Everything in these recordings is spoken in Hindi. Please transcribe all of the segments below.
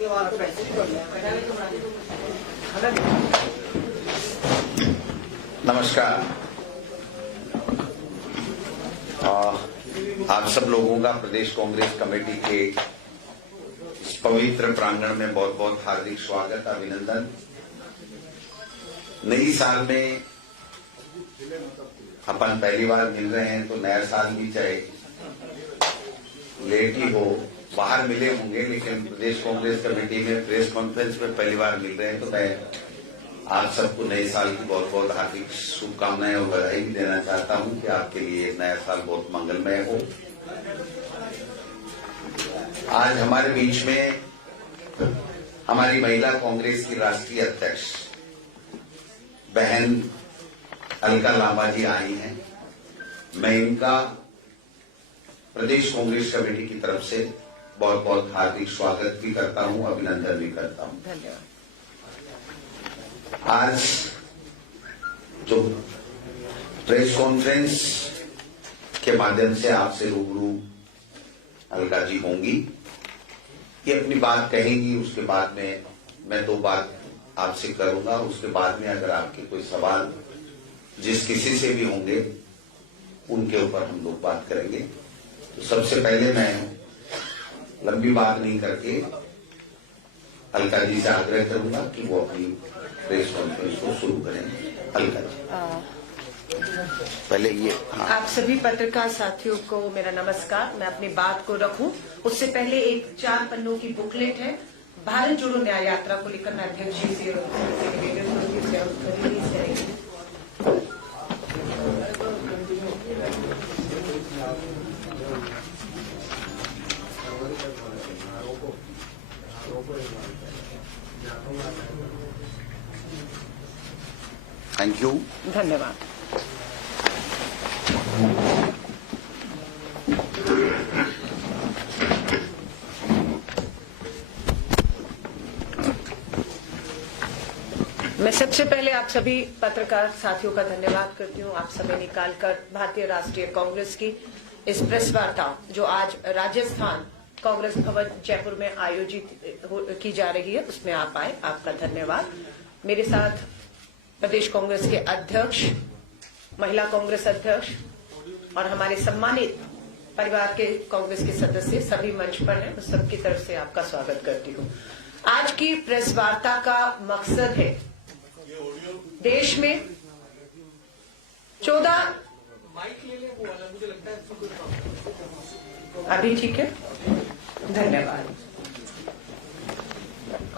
नमस्कार। आप सब लोगों का प्रदेश कांग्रेस कमेटी के इस पवित्र प्रांगण में बहुत बहुत हार्दिक स्वागत, अभिनंदन। नई साल में अपन पहली बार मिल रहे हैं, तो नया साल भी चाहे लेट ही हो, बाहर मिले होंगे, लेकिन प्रदेश कांग्रेस कमेटी में प्रेस कॉन्फ्रेंस में पहली बार मिल रहे हैं, तो मैं आप सबको नए साल की बहुत बहुत हार्दिक शुभकामनाएं और बधाई भी देना चाहता हूं कि आपके लिए नया साल बहुत मंगलमय हो। आज हमारे बीच में हमारी महिला कांग्रेस की राष्ट्रीय अध्यक्ष बहन अलका लांबा जी आई हैं। मैं इनका प्रदेश कांग्रेस कमेटी की तरफ से बहुत बहुत हार्दिक स्वागत भी करता हूं, अभिनंदन भी करता हूं। धन्यवाद। आज जो प्रेस कॉन्फ्रेंस के माध्यम से आपसे रूबरू अलका जी होंगी, ये अपनी बात कहेंगी, उसके बाद में मैं दो बात आपसे करूंगा। उसके बाद में अगर आपके कोई सवाल जिस किसी से भी होंगे उनके ऊपर हम लोग बात करेंगे। तो सबसे पहले मैं लंबी बात नहीं करके अलका जी से आग्रह करूंगा कि वो अपनी प्रेस कॉन्फ्रेंस को शुरू करें। अलका जी पहले ये आप सभी पत्रकार साथियों को मेरा नमस्कार। मैं अपनी बात को रखूं उससे पहले एक 4 पन्नों की बुकलेट है, भारत जोड़ो न्याय यात्रा को लेकर मैं अध्यक्ष जी से थैंक यू। धन्यवाद। मैं सबसे पहले आप सभी पत्रकार साथियों का धन्यवाद करती हूं। आप समय निकालकर भारतीय राष्ट्रीय कांग्रेस की इस प्रेस वार्ता जो आज राजस्थान कांग्रेस भवन जयपुर में आयोजित की जा रही है उसमें आप आए, आपका धन्यवाद। मेरे साथ प्रदेश कांग्रेस के अध्यक्ष, महिला कांग्रेस अध्यक्ष और हमारे सम्मानित परिवार के कांग्रेस के सदस्य सभी मंच पर हैं, उस सबकी तरफ से आपका स्वागत करती हूं। आज की प्रेस वार्ता का मकसद है देश में 14 अभी ठीक है, धन्यवाद।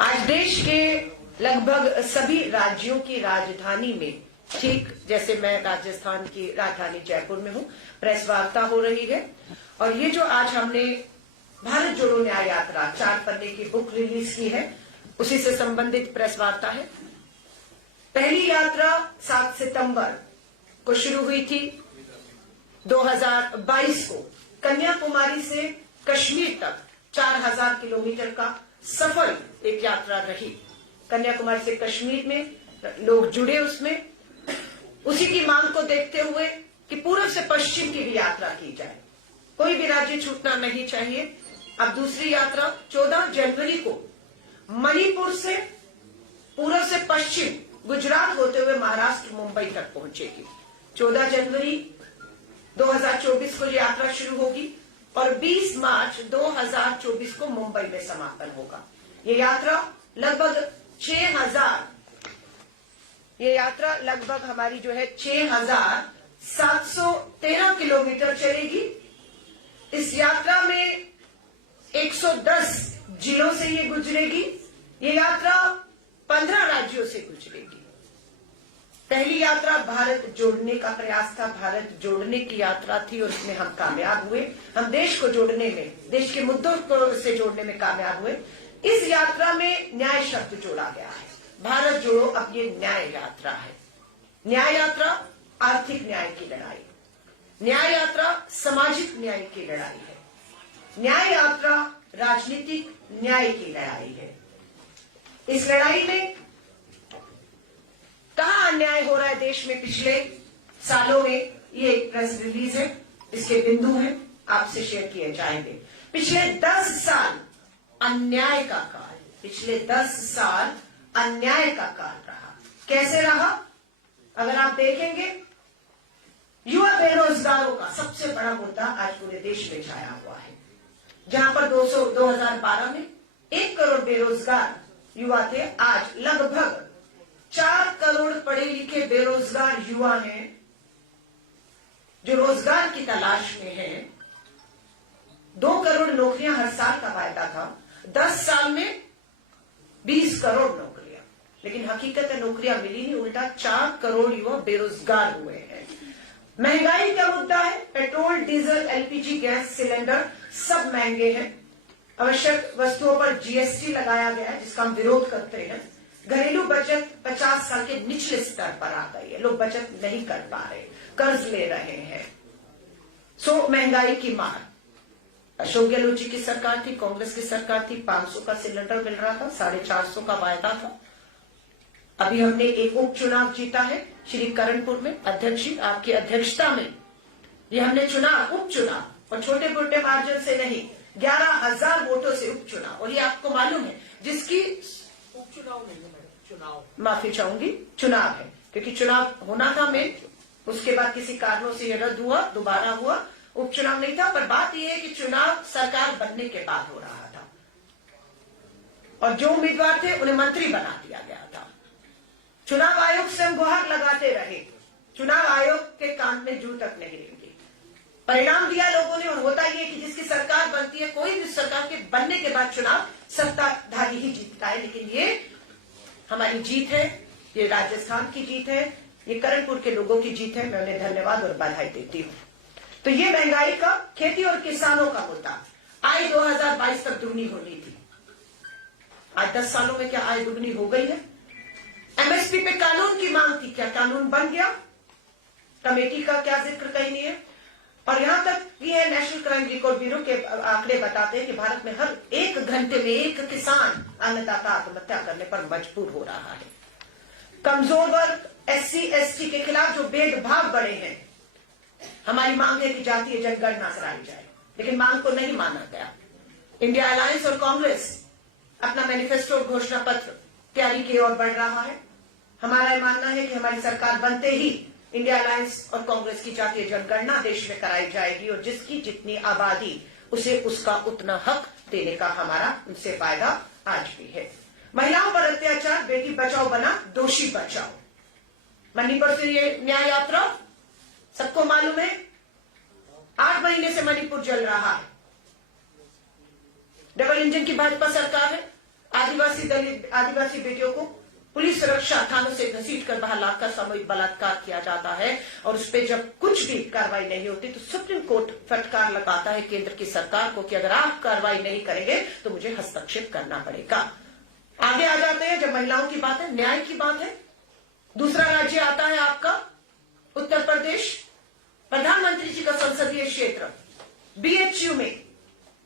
आज देश के लगभग सभी राज्यों की राजधानी में, ठीक जैसे मैं राजस्थान की राजधानी जयपुर में हूं, प्रेस वार्ता हो रही है। और ये जो आज हमने भारत जोड़ो न्याय यात्रा 4 पन्ने की बुक रिलीज की है, उसी से संबंधित प्रेस वार्ता है। पहली यात्रा 7 सितंबर को शुरू हुई थी 2022 को, कन्याकुमारी से कश्मीर तक 4000 किलोमीटर का सफल एक यात्रा रही। कन्याकुमारी से कश्मीर में लोग जुड़े उसमें, उसी की मांग को देखते हुए कि पूर्व से पश्चिम की भी यात्रा की जाए, कोई भी राज्य छूटना नहीं चाहिए। अब दूसरी यात्रा 14 जनवरी को मणिपुर से पूर्व से पश्चिम गुजरात होते हुए महाराष्ट्र मुंबई तक पहुंचेगी। 14 जनवरी 2024 को यात्रा शुरू होगी और 20 मार्च 2024 को मुंबई में समापन होगा। ये यात्रा लगभग हमारी जो है 6713 किलोमीटर चलेगी। इस यात्रा में 110 जिलों से ये गुजरेगी। ये यात्रा 15 राज्यों से गुजरेगी। पहली यात्रा भारत जोड़ने का प्रयास था, भारत जोड़ने की यात्रा थी और इसमें हम कामयाब हुए। हम देश को जोड़ने में, देश के मुद्दों को से जोड़ने में कामयाब हुए। इस यात्रा में न्याय शब्द जोड़ा गया है। भारत जोड़ो अब ये न्याय यात्रा है। न्याय यात्रा आर्थिक न्याय की लड़ाई, न्याय यात्रा सामाजिक न्याय की लड़ाई है, न्याय यात्रा राजनीतिक न्याय की लड़ाई है। इस लड़ाई में कहां अन्याय हो रहा है देश में पिछले सालों में, ये एक प्रेस रिलीज है, इसके बिंदु हैं, आपसे शेयर किए जाएंगे। पिछले 10 साल अन्याय का काल, पिछले 10 साल अन्याय का काल रहा। कैसे रहा? अगर आप देखेंगे, युवा बेरोजगारों का सबसे बड़ा मुद्दा आज पूरे देश में छाया हुआ है। जहां पर 2012 में 1 करोड़ बेरोजगार युवा थे, आज लगभग 4 करोड़ पढ़े लिखे बेरोजगार युवा हैं जो रोजगार की तलाश में हैं। 2 करोड़ नौकरियां हर साल का वायदा था, 10 साल में 20 करोड़ नौकरियां, लेकिन हकीकत है नौकरियां मिली नहीं, उल्टा 4 करोड़ युवा बेरोजगार हुए हैं। महंगाई का मुद्दा है, petrol, diesel, LPG, gas cylinder सब महंगे हैं। आवश्यक वस्तुओं पर जीएसटी लगाया गया है, जिसका हम विरोध करते हैं। घरेलू बचत 50 साल के निचले स्तर पर आ गई है, लोग बचत नहीं कर पा रहे, कर्ज ले रहे हैं। सो महंगाई की मार। अशोक गहलोत जी की सरकार थी, कांग्रेस की सरकार थी, 500 का सिलेंडर मिल रहा था, 450 का वायदा था। अभी हमने एक उपचुनाव जीता है श्री करणपुर में, अध्यक्ष जी आपकी अध्यक्षता में ये हमने चुनाव, उपचुनाव, और छोटे मोटे मार्जिन से नहीं, 11,000 वोटों से उपचुनाव। और ये आपको मालूम है, जिसकी उपचुनाव नहीं है, चुनाव, माफी चाहूंगी, चुनाव है, क्योंकि चुनाव होना था में, उसके बाद किसी कारणों से ये रद्द हुआ, दोबारा हुआ, उपचुनाव नहीं था। पर बात यह है कि चुनाव सरकार बनने के बाद हो रहा था और जो उम्मीदवार थे उन्हें मंत्री बना दिया गया था। चुनाव आयोग से हम गुहार लगाते रहे, चुनाव आयोग के कान में जू तक नहीं लेंगे। परिणाम दिया लोगों ने, और होता ही है कि जिसकी सरकार बनती है, कोई भी सरकार के बनने के बाद चुनाव सत्ताधारी ही जीतता है। लेकिन ये हमारी जीत है, ये राजस्थान की जीत है, ये करणपुर के लोगों की जीत है। मैं उन्हें धन्यवाद और बधाई देती हूं। तो ये महंगाई का, खेती और किसानों का मुद्दा। आय 2022 तक दुगनी होनी थी, आज 10 सालों में क्या आय दुगनी हो गई है? एमएसपी पे कानून की मांग थी, क्या कानून बन गया? कमेटी का क्या जिक्र कहीं नहीं है। और यहां तक ये नेशनल क्राइम रिकॉर्ड ब्यूरो के आंकड़े बताते हैं कि भारत में हर 1 घंटे में 1 किसान, अन्नदाता आत्महत्या करने पर मजबूर हो रहा है। कमजोर वर्ग, एससी एसटी के खिलाफ जो भेदभाव बढ़े हैं, हमारी मांग है कि जातीय जनगणना कराई जाए, लेकिन मांग को नहीं माना गया। इंडिया अलायंस और कांग्रेस अपना मैनिफेस्टो घोषणा पत्र तैयारी की ओर बढ़ रहा है। हमारा यह मानना है कि हमारी सरकार बनते ही इंडिया अलायंस और कांग्रेस की जातीय जनगणना देश में कराई जाएगी, और जिसकी जितनी आबादी उसे उसका उतना हक देने का हमारा उनसे वायदा आज भी है। महिलाओं पर अत्याचार, बेटी बचाओ बना दोषी बचाओ। मणिपुर से ये न्याय यात्रा सबको मालूम है, 8 महीने से मणिपुर जल रहा है। डबल इंजन की भाजपा सरकार है। आदिवासी दलित, आदिवासी बेटियों को पुलिस सुरक्षा थानों से घसीटकर बाहर लाकर सामूहिक बलात्कार किया जाता है, और उस पर जब कुछ भी कार्रवाई नहीं होती तो सुप्रीम कोर्ट फटकार लगाता है केंद्र की सरकार को कि अगर आप कार्रवाई नहीं करेंगे तो मुझे हस्तक्षेप करना पड़ेगा। आगे आ जाते हैं, जब महिलाओं की बात है, न्याय की बात है, दूसरा राज्य आता है आपका उत्तर प्रदेश। प्रधानमंत्री जी का संसदीय क्षेत्र बीएचयू में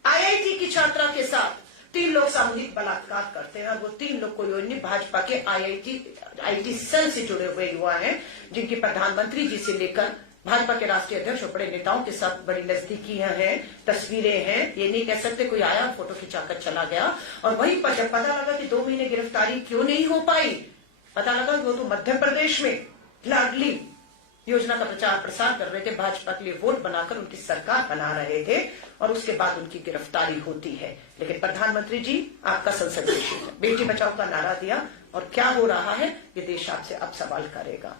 आईआईटी की छात्रा के साथ 3 लोग सामूहिक बलात्कार करते हैं। वो 3 लोग कोई और नहीं, भाजपा के आईटी सेल से जुड़े हुए युवा हैं, जिनकी प्रधानमंत्री जी से लेकर भाजपा के राष्ट्रीय अध्यक्ष और बड़े नेताओं के साथ बड़ी नजदीकियां हैं, तस्वीरें हैं। ये नहीं कह सकते कोई आया फोटो खिंचाकर चला गया। और वहीं पर जब पता लगा कि 2 महीने गिरफ्तारी क्यों नहीं हो पाई, पता लगा कि वो तो मध्य प्रदेश में लाडली योजना का प्रचार प्रसार कर रहे थे, भाजपा के लिए वोट बनाकर उनकी सरकार बना रहे थे, और उसके बाद उनकी गिरफ्तारी होती है। लेकिन प्रधानमंत्री जी आपका संसदीय क्षेत्र बेटी बचाओ का नारा दिया, और क्या हो रहा है ये देश आपसे अब सवाल करेगा।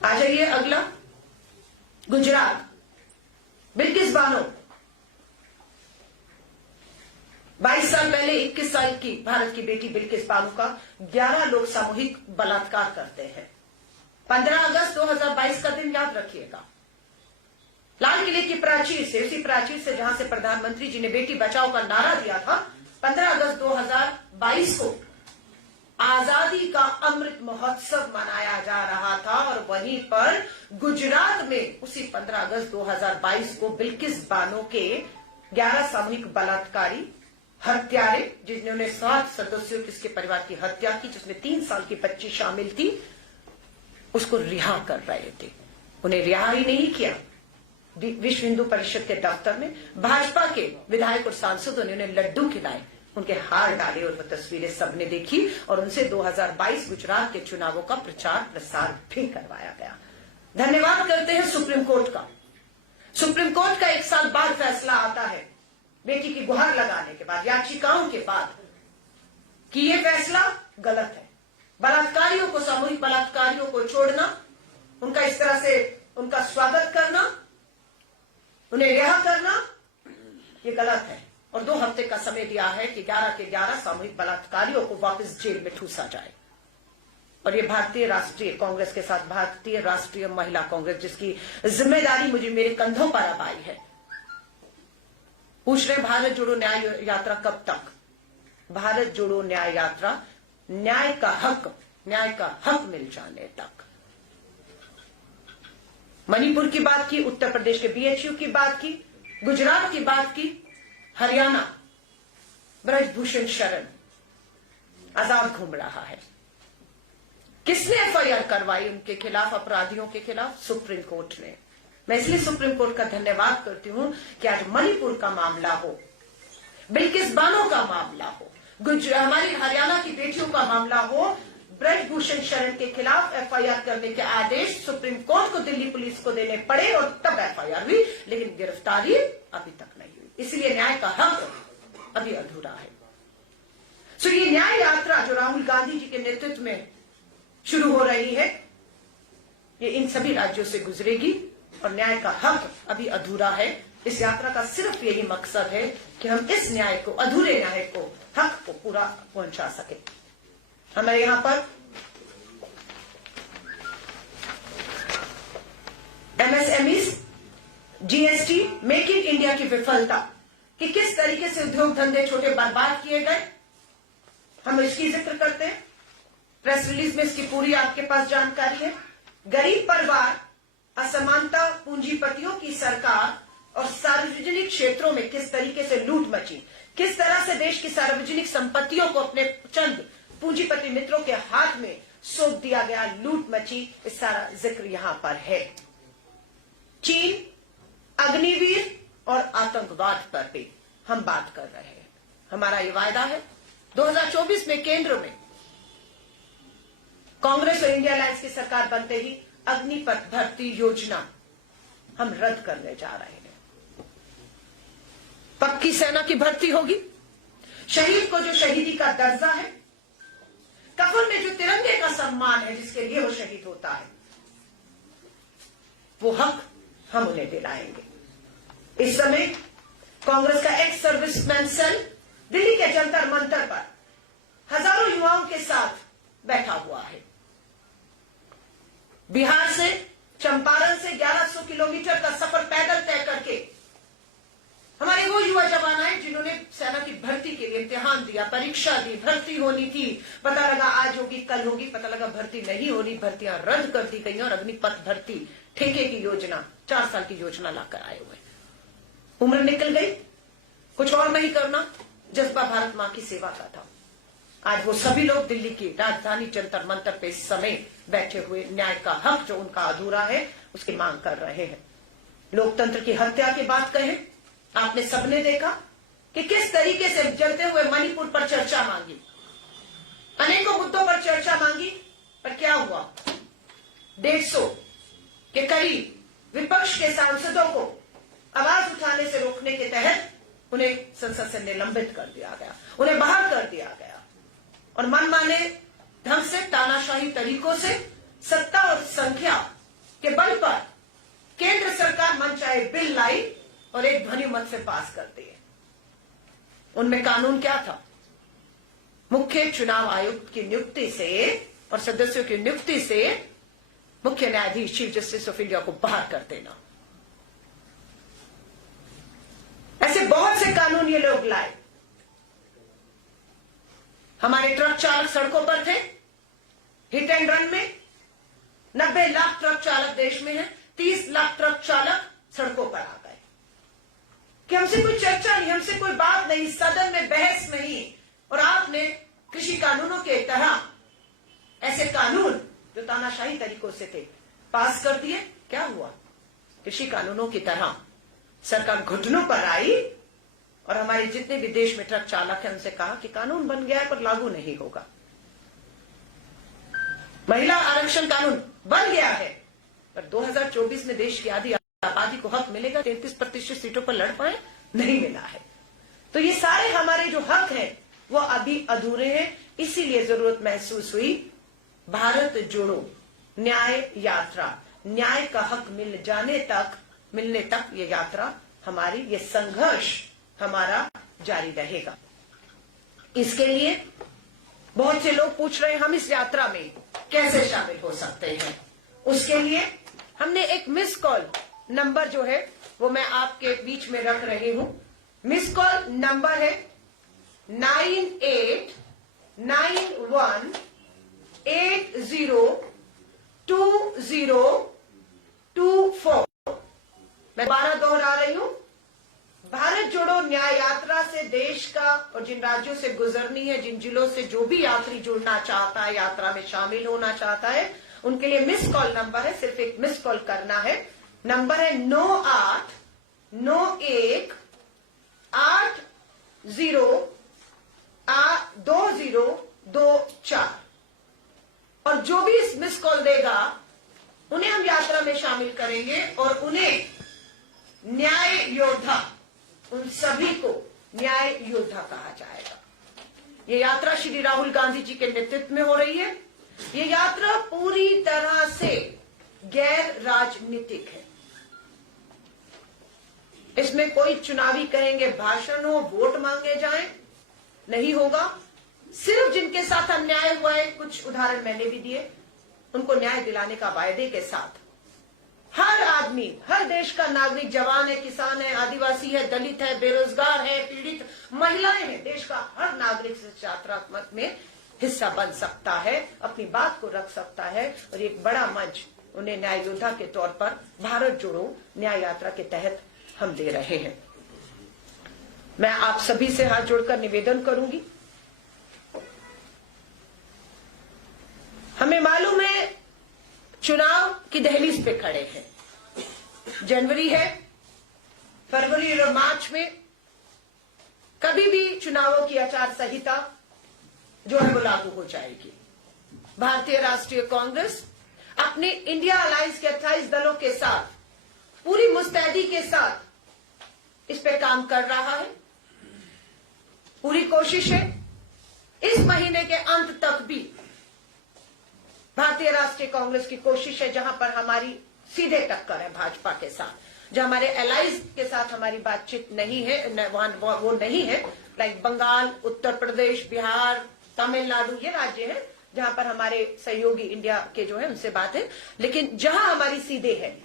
आ जाइए अगला, गुजरात। बिल्किस बानो 22 साल पहले 21 साल की भारत की बेटी बिल्किस बानो का 11 लोग सामूहिक बलात्कार करते हैं। 15 अगस्त 2022 का दिन याद रखिएगा। लाल किले की प्राचीर से, उसी प्राचीर से जहां से प्रधानमंत्री जी ने बेटी बचाओ का नारा दिया था, 15 अगस्त 2022 को आजादी का अमृत महोत्सव मनाया जा रहा था। और वहीं पर गुजरात में उसी 15 अगस्त 2022 को बिल्किस बानो के 11 सामूहिक बलात्कारी हत्यारे, जिन्होंने 7 सदस्यों की इसके परिवार की हत्या की, जिसमें 3 साल की बच्ची शामिल थी, उसको रिहा कर रहे थे। उन्हें रिहा ही नहीं किया। विश्व हिंदू परिषद के दफ्तर में भाजपा के विधायक और सांसदों ने उन्हें लड्डू खिलाए, उनके हार डाले और वो तस्वीरें सबने देखी और उनसे 2022 गुजरात के चुनावों का प्रचार प्रसार भी करवाया गया। धन्यवाद करते हैं सुप्रीम कोर्ट का। सुप्रीम कोर्ट का 1 साल बाद फैसला आता है बेटी की गुहार लगाने के बाद, याचिकाओं के बाद, कि यह फैसला गलत है। बलात्कारियों को, सामूहिक बलात्कारियों को छोड़ना, उनका इस तरह से उनका स्वागत करना, उन्हें रिहा करना, ये गलत है। और 2 हफ्ते का समय दिया है कि 11 के 11 सामूहिक बलात्कारियों को वापस जेल में ठूसा जाए। और ये भारतीय राष्ट्रीय कांग्रेस के साथ भारतीय राष्ट्रीय महिला कांग्रेस, जिसकी जिम्मेदारी मुझे मेरे कंधों पर अब आई है। पूछ रहे भारत जोड़ो न्याय यात्रा कब तक? भारत जोड़ो न्याय यात्रा न्याय का हक मिल जाने तक। मणिपुर की बात की, उत्तर प्रदेश के बीएचयू की बात की, गुजरात की बात की, हरियाणा ब्रजभूषण शरण आजाद घूम रहा है। किसने एफआईआर करवाई उनके खिलाफ, अपराधियों के खिलाफ? सुप्रीम कोर्ट ने। मैं इसलिए सुप्रीम कोर्ट का धन्यवाद करती हूं कि आज मणिपुर का मामला हो, बिल्किस बानो का मामला हो, हमारी हरियाणा की बेटियों का मामला हो, ब्रजभूषण शरण के खिलाफ एफआईआर करने के आदेश सुप्रीम कोर्ट को दिल्ली पुलिस को देने पड़े और तब एफआईआर हुई, लेकिन गिरफ्तारी अभी तक नहीं हुई। इसलिए न्याय का हक अभी अधूरा है। सो ये न्याय यात्रा जो राहुल गांधी जी के नेतृत्व में शुरू हो रही है, ये इन सभी राज्यों से गुजरेगी और न्याय का हक अभी अधूरा है। इस यात्रा का सिर्फ यही मकसद है कि हम इस न्याय को, अधूरे न्याय को, हक को पूरा पहुंचा सके। हमारे यहां पर MSME, GST, make in India की विफलता, कि किस तरीके से उद्योग धंधे छोटे बर्बाद किए गए, हम इसकी जिक्र करते हैं। प्रेस रिलीज में इसकी पूरी आपके पास जानकारी है। गरीब परिवार, असमानता, पूंजीपतियों की सरकार और सार्वजनिक क्षेत्रों में किस तरीके से लूट मची, किस तरह से देश की सार्वजनिक संपत्तियों को अपने चंद पूंजीपति मित्रों के हाथ में सौंप दिया गया, लूट मची, इस सारा जिक्र यहां पर है। चीन, अग्निवीर और आतंकवाद पर भी हम बात कर रहे हैं। हमारा ये वायदा है 2024 में केंद्र में कांग्रेस और इंडिया अलायंस की सरकार बनते ही अग्निपथ भर्ती योजना हम रद्द करने जा रहे हैं। पक्की सेना की भर्ती होगी। शहीद को जो शहीदी का दर्जा है, कफन में जो तिरंगे का सम्मान है जिसके लिए वो शहीद होता है, वो हक हम उन्हें दिलाएंगे। इस समय कांग्रेस का एक्स सर्विसमैन सेल दिल्ली के जंतर मंतर पर हजारों युवाओं के साथ बैठा हुआ है। बिहार से, चंपारण से 1100 किलोमीटर का सफर पैदल तय करके हमारे वो युवा जवान आए जिन्होंने सेना की भर्ती के लिए इम्तिहान दिया, परीक्षा दी, भर्ती होनी थी, पता लगा आज होगी, कल होगी, पता लगा भर्ती नहीं होनी, भर्तियां रद्द कर दी गई और अग्निपथ भर्ती ठेके की योजना, 4 साल की योजना लाकर आए हुए। उम्र निकल गई, कुछ और नहीं करना, जज्बा भारत मां की सेवा का था। आज वो सभी लोग दिल्ली की राजधानी जंतर मंतर पे इस समय बैठे हुए न्याय का हक जो उनका अधूरा है उसकी मांग कर रहे हैं। लोकतंत्र की हत्या की बात कहें, आपने सबने देखा कि किस तरीके से जलते हुए मणिपुर पर चर्चा मांगी, अनेकों मुद्दों पर चर्चा मांगी, पर क्या हुआ? 150 के करीब विपक्ष के सांसदों को आवाज उठाने से रोकने के तहत उन्हें संसद से निलंबित कर दिया गया, उन्हें बाहर कर दिया गया और मनमाने ढंग से, तानाशाही तरीकों से, सत्ता और संख्या के बल पर केंद्र सरकार मनचाहे बिल लाई और एक ध्वनि मत से पास कर दिए। उनमें कानून क्या था? मुख्य चुनाव आयुक्त की नियुक्ति से और सदस्यों की नियुक्ति से मुख्य न्यायाधीश चीफ जस्टिस ऑफ इंडिया को बाहर कर देना। ऐसे बहुत से कानून ये लोग लाए। हमारे ट्रक चालक सड़कों पर थे, हिट एंड रन में 90 लाख ट्रक चालक देश में हैं, 30 लाख ट्रक चालक सड़कों पर आ गए कि हमसे कोई चर्चा नहीं, हमसे कोई बात नहीं, सदन में बहस नहीं। और आपने कृषि कानूनों के तरह ऐसे कानून जो तानाशाही तरीकों से थे पास कर दिए। क्या हुआ? कृषि कानूनों की तरह सरकार घुटनों पर आई और हमारे जितने भी देश में ट्रक चालक हैं उनसे कहा कि कानून बन गया है पर लागू नहीं होगा। महिला आरक्षण कानून बन गया है पर 2024 में देश की आधी आबादी को हक मिलेगा, 33% सीटों पर लड़ पाए, नहीं मिला है। तो ये सारे हमारे जो हक हैं वो अभी अधूरे हैं। इसीलिए जरूरत महसूस हुई भारत जोड़ो न्याय यात्रा, न्याय का हक मिलने तक ये यात्रा हमारी, ये संघर्ष हमारा जारी रहेगा। इसके लिए बहुत से लोग पूछ रहे हैं हम इस यात्रा में कैसे शामिल हो सकते हैं। उसके लिए हमने एक मिस कॉल नंबर जो है वो मैं आपके बीच में रख रही हूं। मिस कॉल नंबर है 9891802024। मैं दोबारा दोहरा रही हूं। भारत जोड़ो न्याय यात्रा से देश का और जिन राज्यों से गुजरनी है, जिन जिलों से जो भी यात्री जुड़ना चाहता है, यात्रा में शामिल होना चाहता है, उनके लिए मिस कॉल नंबर है। सिर्फ एक मिस कॉल करना है। नंबर है 9891802024। और जो भी इस मिस कॉल देगा उन्हें हम यात्रा में शामिल करेंगे और उन्हें न्याय योद्धा, उन सभी को न्याय योद्धा कहा जाएगा। ये यात्रा श्री राहुल गांधी जी के नेतृत्व में हो रही है। ये यात्रा पूरी तरह से गैर राजनीतिक है। इसमें कोई चुनावी कहेंगे भाषण हो, वोट मांगे जाएं, नहीं होगा। सिर्फ जिनके साथ अन्याय हुआ है, कुछ उदाहरण मैंने भी दिए, उनको न्याय दिलाने का वायदे के साथ हर आदमी, हर देश का नागरिक, जवान है, किसान है, आदिवासी है, दलित है, बेरोजगार है, पीड़ित महिलाएं हैं, देश का हर नागरिक इस यात्रा में हिस्सा बन सकता है, अपनी बात को रख सकता है और एक बड़ा मंच उन्हें न्याय योद्धा के तौर पर भारत जोड़ो न्याय यात्रा के तहत हम दे रहे हैं। मैं आप सभी से हाथ जोड़कर निवेदन करूंगी, हमें मालूम है चुनाव की दहलीज पे खड़े हैं। जनवरी है, फरवरी और मार्च में कभी भी चुनावों की आचार संहिता जो है वो लागू हो जाएगी। भारतीय राष्ट्रीय कांग्रेस अपने इंडिया अलायंस के 28 दलों के साथ पूरी मुस्तैदी के साथ इस पे काम कर रहा है। पूरी कोशिश है इस महीने के अंत तक भी भारतीय राष्ट्रीय कांग्रेस की कोशिश है, जहां पर हमारी सीधे टक्कर है भाजपा के साथ, जहां हमारे एलाइज के साथ हमारी बातचीत नहीं है, वहां वो नहीं है, लाइक बंगाल, उत्तर प्रदेश, बिहार, तमिलनाडु, ये राज्य हैं जहां पर हमारे सहयोगी इंडिया के जो है उनसे बात है। लेकिन जहां हमारी सीधे है,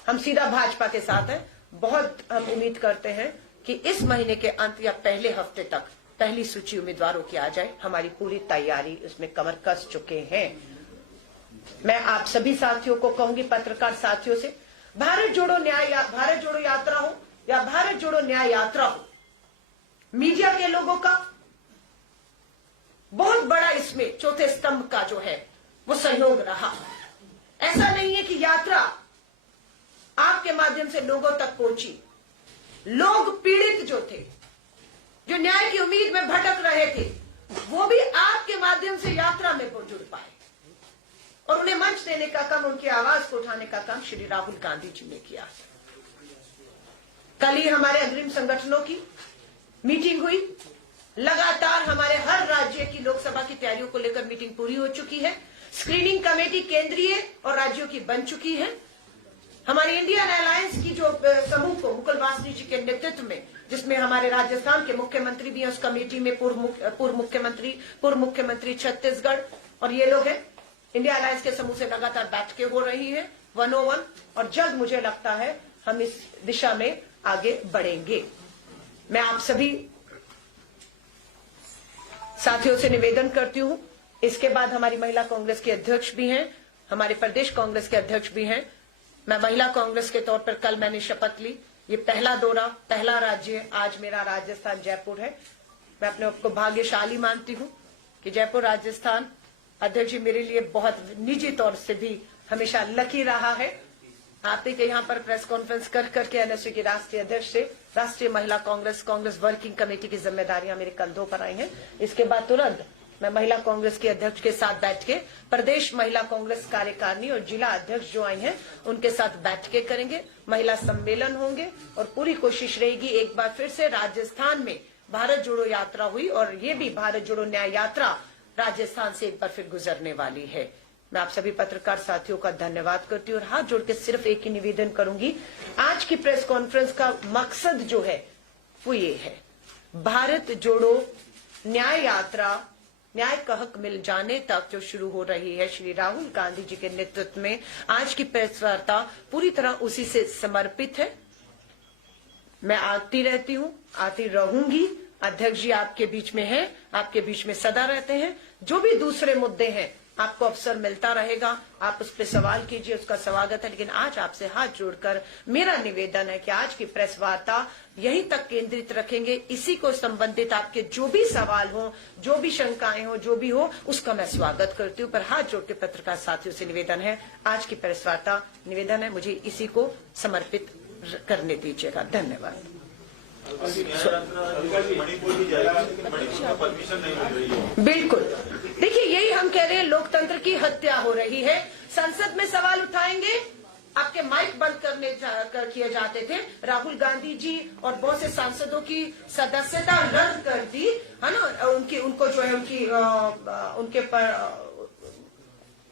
हम सीधा भाजपा के साथ हैं। बहुत हम उम्मीद करते हैं कि इस महीने के अंत या पहले हफ्ते तक पहली सूची उम्मीदवारों की आ जाए। हमारी पूरी तैयारी इसमें कमर कस चुके हैं। मैं आप सभी साथियों को कहूंगी, पत्रकार साथियों से, भारत जोड़ो यात्रा हो या भारत जोड़ो न्याय यात्रा हो, मीडिया के लोगों का बहुत बड़ा इसमें चौथे स्तंभ का जो है वो सहयोग रहा। ऐसा नहीं है कि यात्रा आपके माध्यम से लोगों तक पहुंची। लोग पीड़ित जो थे, जो न्याय की उम्मीद में भटक रहे थे, वो भी आपके माध्यम से यात्रा में जुड़ पाए और उन्हें मंच देने का काम, उनकी आवाज को उठाने का काम श्री राहुल गांधी जी ने किया। कल ही हमारे अग्रिम संगठनों की मीटिंग हुई। लगातार हमारे हर राज्य की लोकसभा की तैयारियों को लेकर मीटिंग पूरी हो चुकी है। स्क्रीनिंग कमेटी केंद्रीय और राज्यों की बन चुकी है। हमारी इंडियन अलायंस की जो समूह को मुकुल वासनिक जी के नेतृत्व में, जिसमें हमारे राजस्थान के मुख्यमंत्री भी हैं उस कमेटी में, पूर्व मुख्यमंत्री छत्तीसगढ़ और ये लोग हैं। इंडिया अलायंस के समूह से लगातार बैठकें हो रही हैं 101 और जल्द मुझे लगता है हम इस दिशा में आगे बढ़ेंगे। मैं आप सभी साथियों से निवेदन करती हूं। इसके बाद हमारी महिला कांग्रेस के अध्यक्ष भी हैं, हमारे प्रदेश कांग्रेस के अध्यक्ष भी हैं। मैं महिला कांग्रेस के तौर पर कल मैंने शपथ ली। ये पहला दौरा, पहला राज्य आज मेरा राजस्थान जयपुर है। मैं अपने आप को भाग्यशाली मानती हूं कि जयपुर राजस्थान अध्यक्ष जी मेरे लिए बहुत निजी तौर से भी हमेशा लकी रहा है। आप ही के यहाँ पर प्रेस कॉन्फ्रेंस कर करके एनएसयू के राष्ट्रीय अध्यक्ष से राष्ट्रीय महिला कांग्रेस कांग्रेस वर्किंग कमेटी की जिम्मेदारियां मेरे कंधों पर आई हैं। इसके बाद तुरंत मैं महिला कांग्रेस के अध्यक्ष के साथ बैठ के प्रदेश महिला कांग्रेस कार्यकारिणी और जिला अध्यक्ष जो आई हैं उनके साथ बैठ के करेंगे, महिला सम्मेलन होंगे और पूरी कोशिश रहेगी एक बार फिर से राजस्थान में भारत जोड़ो यात्रा हुई और ये भी भारत जोड़ो न्याय यात्रा राजस्थान से एक बार फिर गुजरने वाली है। मैं आप सभी पत्रकार साथियों का धन्यवाद करती हूँ और हाथ जोड़ के सिर्फ एक ही निवेदन करूंगी, आज की प्रेस कॉन्फ्रेंस का मकसद जो है वो ये है, भारत जोड़ो न्याय यात्रा न्याय का हक मिल जाने तक जो शुरू हो रही है श्री राहुल गांधी जी के नेतृत्व में, आज की प्रेस वार्ता पूरी तरह उसी से समर्पित है। मैं आती रहती हूँ, आती रहूंगी। अध्यक्ष जी आपके बीच में हैं, आपके बीच में सदा रहते हैं। जो भी दूसरे मुद्दे हैं आपको अवसर मिलता रहेगा, आप उस पर सवाल कीजिए, उसका स्वागत है। लेकिन आज आपसे हाथ जोड़कर मेरा निवेदन है कि आज की प्रेस वार्ता यहीं तक केंद्रित रखेंगे। इसी को संबंधित आपके जो भी सवाल हो, जो भी शंकाएं हो, जो भी हो, उसका मैं स्वागत करती हूँ। पर हाथ जोड़ के पत्रकार साथियों से निवेदन है, आज की प्रेस वार्ता निवेदन है, मुझे इसी को समर्पित करने दीजिएगा। धन्यवाद। बिल्कुल, देखिए यही हम कह रहे हैं, लोकतंत्र की हत्या हो रही है। संसद में सवाल उठाएंगे, आपके माइक बंद किए जाते थे। राहुल गांधी जी और बहुत से सांसदों की सदस्यता रद्द कर दी है ना, उनको जो है उनके पर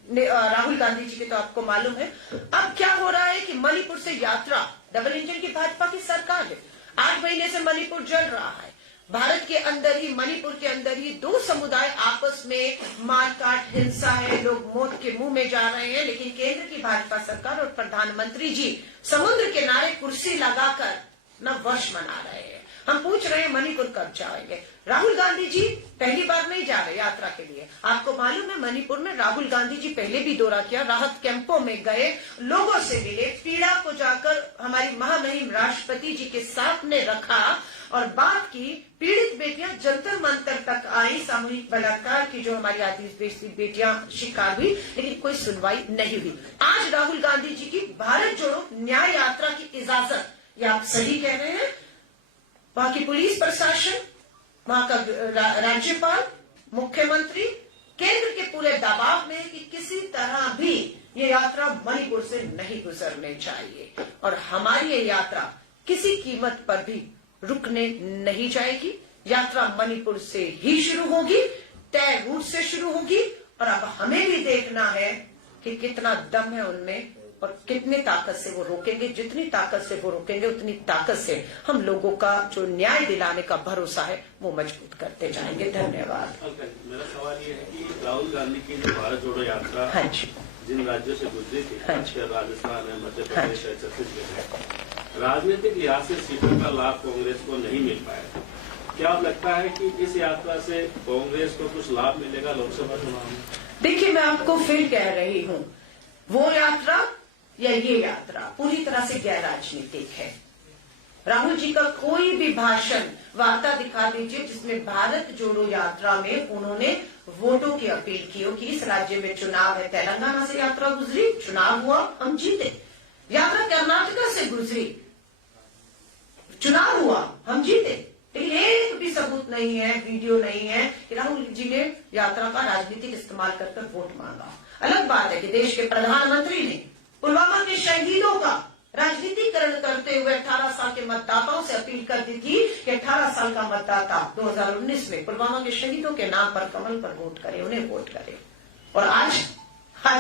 राहुल गांधी जी के तो आपको मालूम है। अब क्या हो रहा है कि मणिपुर से यात्रा, डबल इंजन की भाजपा की सरकार है, 8 महीने से मणिपुर जल रहा है। भारत के अंदर ही, मणिपुर के अंदर ही 2 समुदाय आपस में मारकाट, हिंसा है, लोग मौत के मुंह में जा रहे हैं। लेकिन केंद्र की भाजपा सरकार और प्रधानमंत्री जी समुद्र किनारे कुर्सी लगाकर नववर्ष मना रहे हैं। हम पूछ रहे हैं मणिपुर कब जाएंगे। राहुल गांधी जी पहली बार नहीं जा रहे यात्रा के लिए। आपको मालूम है मणिपुर में राहुल गांधी जी पहले भी दौरा किया, राहत कैंपों में गए, लोगों से मिले, पीड़ा को जाकर हमारी महामहिम राष्ट्रपति जी के सामने रखा और बात की। पीड़ित बेटियां जंतर मंतर तक आई, सामूहिक बलात्कार की जो हमारी आदिवासी बेटियां शिकार हुई, लेकिन कोई सुनवाई नहीं हुई। आज राहुल गांधी जी की भारत जोड़ो न्याय यात्रा की इजाजत, ये आप सही कह रहे हैं। वहां की पुलिस प्रशासन, वहां का राज्यपाल, मुख्यमंत्री, केंद्र के पूरे दबाव में कि किसी तरह भी ये यात्रा मणिपुर से नहीं गुजरने चाहिए और हमारी ये यात्रा किसी कीमत पर भी रुकने नहीं जाएगी। यात्रा मणिपुर से ही शुरू होगी, तय रूट से शुरू होगी और अब हमें भी देखना है कि कितना दम है उनमें और कितनी ताकत से वो रोकेंगे। जितनी ताकत से वो रोकेंगे उतनी ताकत से हम लोगों का जो न्याय दिलाने का भरोसा है वो मजबूत करते जाएंगे। धन्यवाद। मेरा सवाल ये है कि राहुल गांधी की जो भारत जोड़ो यात्रा हाँ जी, जिन राज्यों से गुजरी थी, हाँ राजस्थान है, मध्य प्रदेश है, छत्तीसगढ़ है, राजनीतिक लिहाज से सीटों का लाभ कांग्रेस को नहीं मिल पाया। क्या आप लगता है कि इस यात्रा से कांग्रेस को कुछ लाभ मिलेगा लोकसभा चुनाव में? देखिए मैं आपको फिर कह रही हूँ, वो यात्रा या ये यात्रा पूरी तरह से गैर राजनीतिक है। राहुल जी का कोई भी भाषण, वार्ता दिखा दीजिए जिसमें भारत जोड़ो यात्रा में उन्होंने वोटों की अपील की हो कि इस राज्य में चुनाव है। तेलंगाना से यात्रा गुजरी, चुनाव हुआ, हम जीते। यात्रा कर्नाटका से गुजरी, चुनाव हुआ, हम जीते। लेकिन एक भी सबूत नहीं है, वीडियो नहीं है कि राहुल जी ने यात्रा का राजनीतिक इस्तेमाल कर वोट मांगा। अलग बात है कि देश के प्रधानमंत्री ने पुलवामा के शहीदों का राजनीतिकरण करते हुए 18 साल के मतदाताओं से अपील कर दी थी कि 18 साल का मतदाता 2019 में पुलवामा के शहीदों के नाम पर कमल पर वोट करे, उन्हें वोट करे। और आज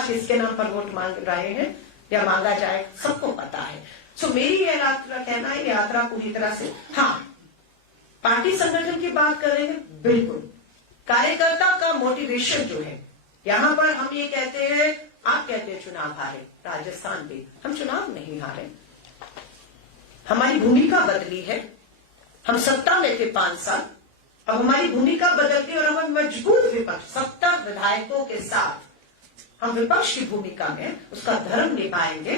किसके नाम पर वोट मांग रहे हैं या मांगा जाए, सबको पता है। सो मेरी यह यात्रा कहना है, यात्रा पूरी तरह से, हाँ पार्टी संगठन की बात करेंगे, बिल्कुल कार्यकर्ता का मोटिवेशन जो है, यहां पर हम ये कहते हैं, आप कहते हैं चुनाव हारे, राजस्थान भी हम चुनाव नहीं हारे। हमारी भूमिका बदली है, हम सत्ता में थे 5 साल, अब हमारी भूमिका बदल गई और हम मजबूत विपक्ष, 70 विधायकों के साथ हम विपक्ष की भूमिका में उसका धर्म निभाएंगे।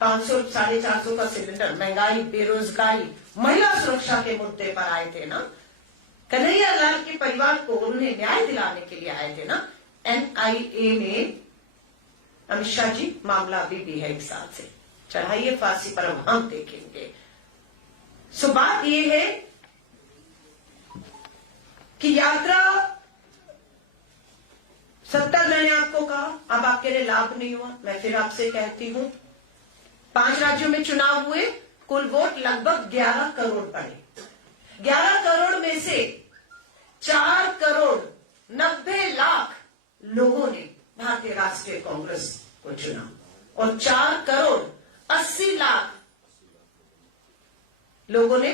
500 450 का सिलेंडर, महंगाई, बेरोजगारी, महिला सुरक्षा के मुद्दे पर आए थे ना, कन्हैया लाल के परिवार को उन्हें न्याय दिलाने के लिए आए थे ना। NIA में अमित शाह जी, मामला अभी भी है 1 साल से, चढ़ाइए फांसी पर, हम देखेंगे। सो बात यह है कि यात्रा 70 मैंने आपको कहा, अब आपके लिए लाभ नहीं हुआ। मैं फिर आपसे कहती हूं, 5 राज्यों में चुनाव हुए, कुल वोट लगभग 11 करोड़ पड़े। 11 करोड़ में से 4 करोड़ 90 लाख लोगों ने भारतीय राष्ट्रीय कांग्रेस को चुना और 4 करोड़ 80 लाख लोगों ने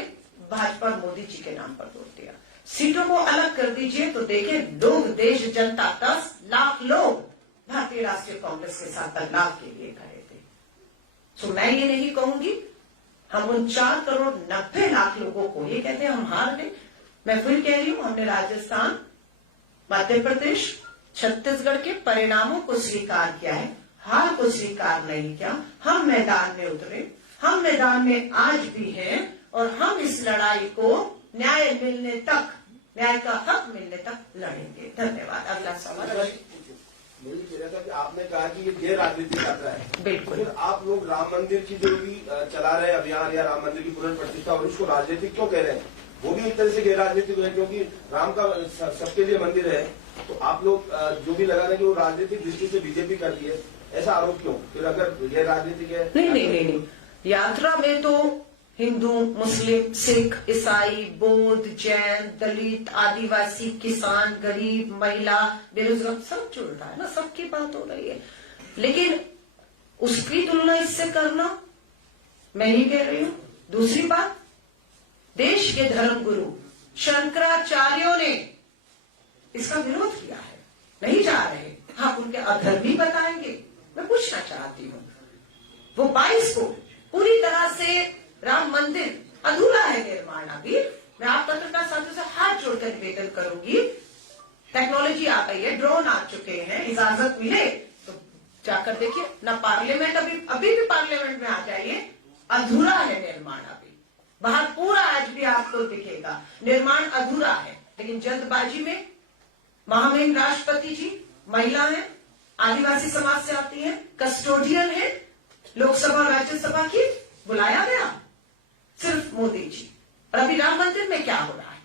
भाजपा मोदी जी के नाम पर वोट दिया। सीटों को अलग कर दीजिए तो देखें, लोग, देश, जनता 10 लाख लोग भारतीय राष्ट्रीय कांग्रेस के साथ बदलाव के लिए खड़े थे। सो मैं ये नहीं कहूंगी हम उन 4 करोड़ 90 लाख लोगों को ये कहते हैं हम हार गए। मैं फिर कह रही हूं, हमने राजस्थान, मध्य प्रदेश, छत्तीसगढ़ के परिणामों को स्वीकार किया है, हार को स्वीकार नहीं किया। हम मैदान में उतरे, हम मैदान में आज भी हैं और हम इस लड़ाई को न्याय मिलने तक, न्याय का हक मिलने तक लड़ेंगे। धन्यवाद। अगला सवाल। मेरी कह था कि आपने कहा कि ये गैर राजनीतिक यात्रा है। बिल्कुल। फिर आप लोग राम मंदिर की जो भी चला रहे हैं अभियान या राम मंदिर की पुनर्प्रतिष्ठा, और उसको राजनीतिक क्यों कह रहे हैं? वो भी एक तरह से गैर राजनीतिक है, क्योंकि राम का सबके लिए मंदिर है। तो आप लोग जो भी लगा रहे हैं कि वो राजनीतिक दृष्टि से बीजेपी करती है, ऐसा आरोप क्यों? फिर अगर गैर राजनीतिक है। नहीं, यात्रा में तो हिंदू, मुस्लिम, सिख, ईसाई, बौद्ध, जैन, दलित, आदिवासी, किसान, गरीब, महिला, बेरोजगार सब जुड़ रहा है ना, सबकी बात हो रही है। लेकिन उसकी तुलना इससे करना मैं ही कह रही हूं। दूसरी बात, देश के धर्मगुरु शंकराचार्यों ने इसका विरोध किया है, नहीं जा रहे। हाँ, उनके अधर्मी बताएंगे। मैं पूछना चाहती हूं, वो 22 को पूरी तरह से राम मंदिर अधूरा है निर्माण अभी। मैं आप पत्रकार साथियों से हाथ जोड़कर निवेदन करूंगी, टेक्नोलॉजी आ गई है, ड्रोन आ चुके हैं, इजाजत मिले तो जाकर देखिए ना। पार्लियामेंट अभी भी पार्लियामेंट में आ जाइए, अधूरा है निर्माण अभी। बाहर पूरा आज भी आपको दिखेगा निर्माण अधूरा है। लेकिन जल्दबाजी में महामहिम राष्ट्रपति जी महिला है, आदिवासी समाज से आती है, कस्टोडियन है, लोकसभा राज्यसभा की बुलाया गया सिर्फ मोदी जी। और अभी राम मंदिर में क्या हो रहा है?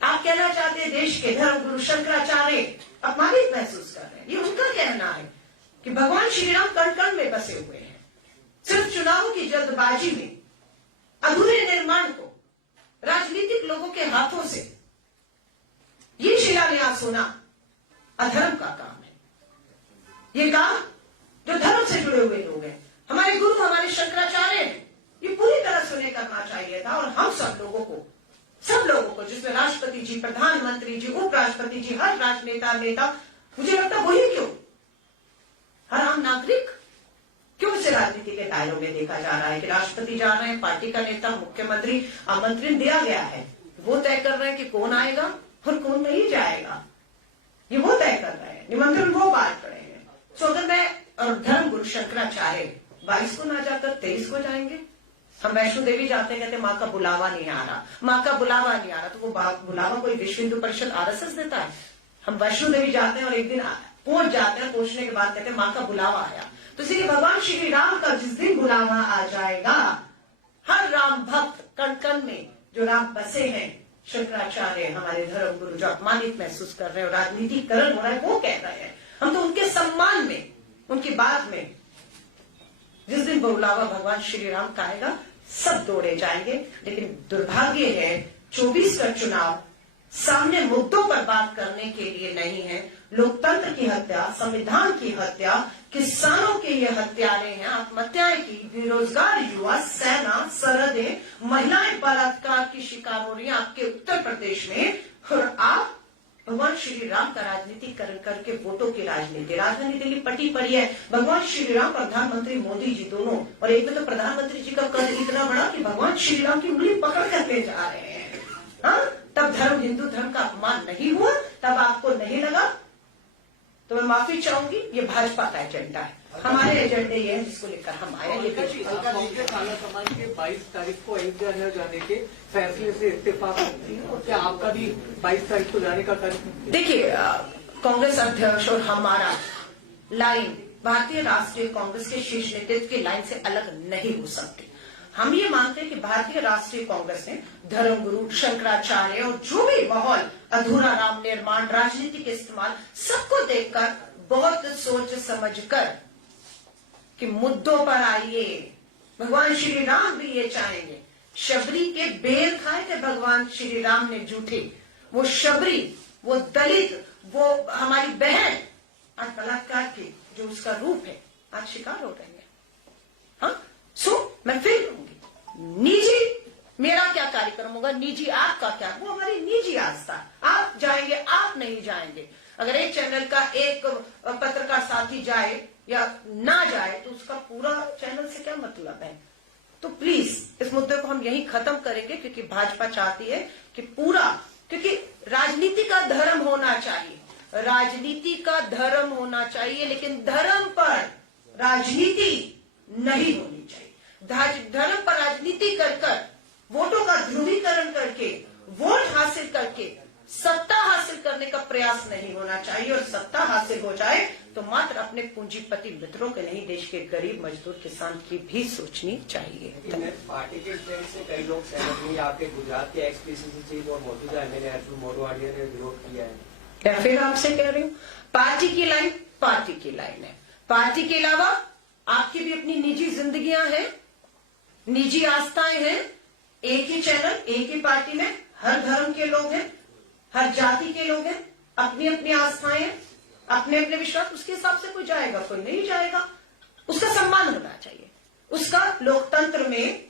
आप कहना चाहते हैं देश के धर्मगुरु शंकराचार्य अपमानित महसूस कर रहे हैं। ये उनका कहना है कि भगवान श्री राम कण कण में बसे हुए हैं। सिर्फ चुनावों की जल्दबाजी में अधूरे निर्माण को राजनीतिक लोगों के हाथों से ये शिलान्यास होना अधर्म का काम है। ये काम जो धर्म से जुड़े हुए लोग हैं, हमारे गुरु, हमारे शंकराचार्य हैं, ये पूरी तरह से उन्हें करना चाहिए था। और हम सब लोगों को जिसमें राष्ट्रपति जी, प्रधानमंत्री जी, उपराष्ट्रपति जी, हर राजनेता नेता, मुझे लगता वही क्यों, हर आम नागरिक क्यों इसे राजनीति के दायरों में देखा जा रहा है कि राष्ट्रपति जा रहे हैं, पार्टी का नेता, मुख्यमंत्री, आमंत्रण दिया गया है, वो तय कर रहे हैं कि कौन आएगा और कौन नहीं जाएगा। ये वो तय कर रहे हैं, निमंत्रण वो बांट रहे हैं। तो अगर मैं और धर्म गुरु शंकराचार्य 22 को ना जाकर 23 को जाएंगे, हम वैष्णो देवी जाते हैं, कहते माँ का बुलावा नहीं आ रहा, माँ का बुलावा नहीं आ रहा। तो वो बुलावा कोई विश्व हिंदू परिषद आरएसएस देता है? हम वैष्णो देवी जाते हैं और एक दिन पहुंच जाते हैं, पहुंचने के बाद कहते हैं माँ का बुलावा आया। तो इसलिए भगवान श्री राम का जिस दिन बुलावा आ जाएगा, हर राम भक्त कण कण में जो राम बसे हैं, शंकराचार्य हमारे धर्म गुरु जो अपमानित महसूस कर रहे हैं और राजनीतिकरण हो रहा है, वो कह रहे हैं। हम तो उनके सम्मान में, उनकी बात में, जिस दिन बुलावा भगवान श्री राम का आएगा, सब दौड़े जाएंगे। लेकिन दुर्भाग्य है 24 का चुनाव सामने मुद्दों पर बात करने के लिए नहीं है। लोकतंत्र की हत्या, संविधान की हत्या, किसानों के ये हत्यारे हैं, आत्महत्याएं की, बेरोजगार युवा, सेना, सरहदें, महिलाएं बलात्कार की शिकार हो रही हैं आपके उत्तर प्रदेश में। और आप भगवान श्री राम का राजनीतिकरण करके वोटों की राजधानी दिल्ली पटी पड़ी है। भगवान श्री राम, प्रधानमंत्री मोदी जी दोनों, और एक में तो प्रधानमंत्री जी का कद इतना बड़ा कि भगवान श्री राम की उंगली पकड़ कर ले जा रहे हैं। हाँ, तब धर्म, हिंदू धर्म का अपमान नहीं हुआ, तब आपको नहीं लगा, तो मैं माफी चाहूंगी। ये भाजपा का एजेंडा है, हमारे एजेंडे ये है जिसको लेकर हम आए। ये कांग्रेस आला समाज के 22 तारीख को अयोध्या न जाने के फैसले से इत्तेफाक करती है, और क्या आपका भी 22 तारीख को जाने का कार्यक्रम? देखिए, कांग्रेस अध्यक्ष और हमारा लाइन भारतीय राष्ट्रीय कांग्रेस के शीर्ष नेतृत्व की लाइन से अलग नहीं हो सकती। हम ये मानते हैं कि भारतीय राष्ट्रीय कांग्रेस ने धर्मगुरु, शंकराचार्य और जो भी माहौल, अधूरा राम निर्माण, राजनीति के इस्तेमाल, सबको देखकर बहुत सोच समझकर कि मुद्दों पर आइए। भगवान श्री राम भी ये चाहेंगे। शबरी के बेर खाए थे भगवान श्री राम ने झूठे। वो शबरी, वो दलित, वो हमारी बहन आज बलात्कार के जो उसका रूप है आज शिकार हो रही है। हाँ, सो मैं फिर कहूंगी, निजी मेरा क्या कार्यक्रम होगा, निजी आपका क्या, वो हमारी निजी आस्था। आप जाएंगे, आप नहीं जाएंगे। अगर एक चैनल का एक पत्रकार साथी जाए या ना जाए तो उसका पूरा चैनल से क्या मतलब है। तो प्लीज इस मुद्दे को हम यहीं खत्म करेंगे, क्योंकि भाजपा चाहती है कि पूरा, क्योंकि राजनीति का धर्म होना चाहिए, राजनीति का धर्म होना चाहिए, लेकिन धर्म पर राजनीति नहीं होनी चाहिए। धर्म पर राजनीति कर वोटों का ध्रुवीकरण करके, वोट हासिल करके सत्ता हासिल करने का प्रयास नहीं होना चाहिए। और सत्ता हासिल हो जाए तो मात्र अपने पूंजीपति मित्रों के नहीं, देश के गरीब मजदूर किसान की भी सोचनी चाहिए। पार्टी के स्टैंड से कई लोग सहमत नहीं। आपके गुजरात के एक्स पीसीसी चीफ और मौजूदा एमएलए अर्जुन मोटवाडिया ने विरोध किया है। या फिर आपसे कह रही हूँ, पार्टी की लाइन पार्टी की लाइन है। पार्टी के अलावा आपकी भी अपनी निजी जिंदगियां हैं, निजी आस्थाएं हैं। एक ही चैनल, एक ही पार्टी में हर धर्म के लोग हैं, हर जाति के लोग हैं, अपनी अपनी आस्थाएं हैं, अपने अपने विश्वास। उसके हिसाब से कोई जाएगा, कोई नहीं जाएगा। उसका सम्मान होना चाहिए, उसका लोकतंत्र में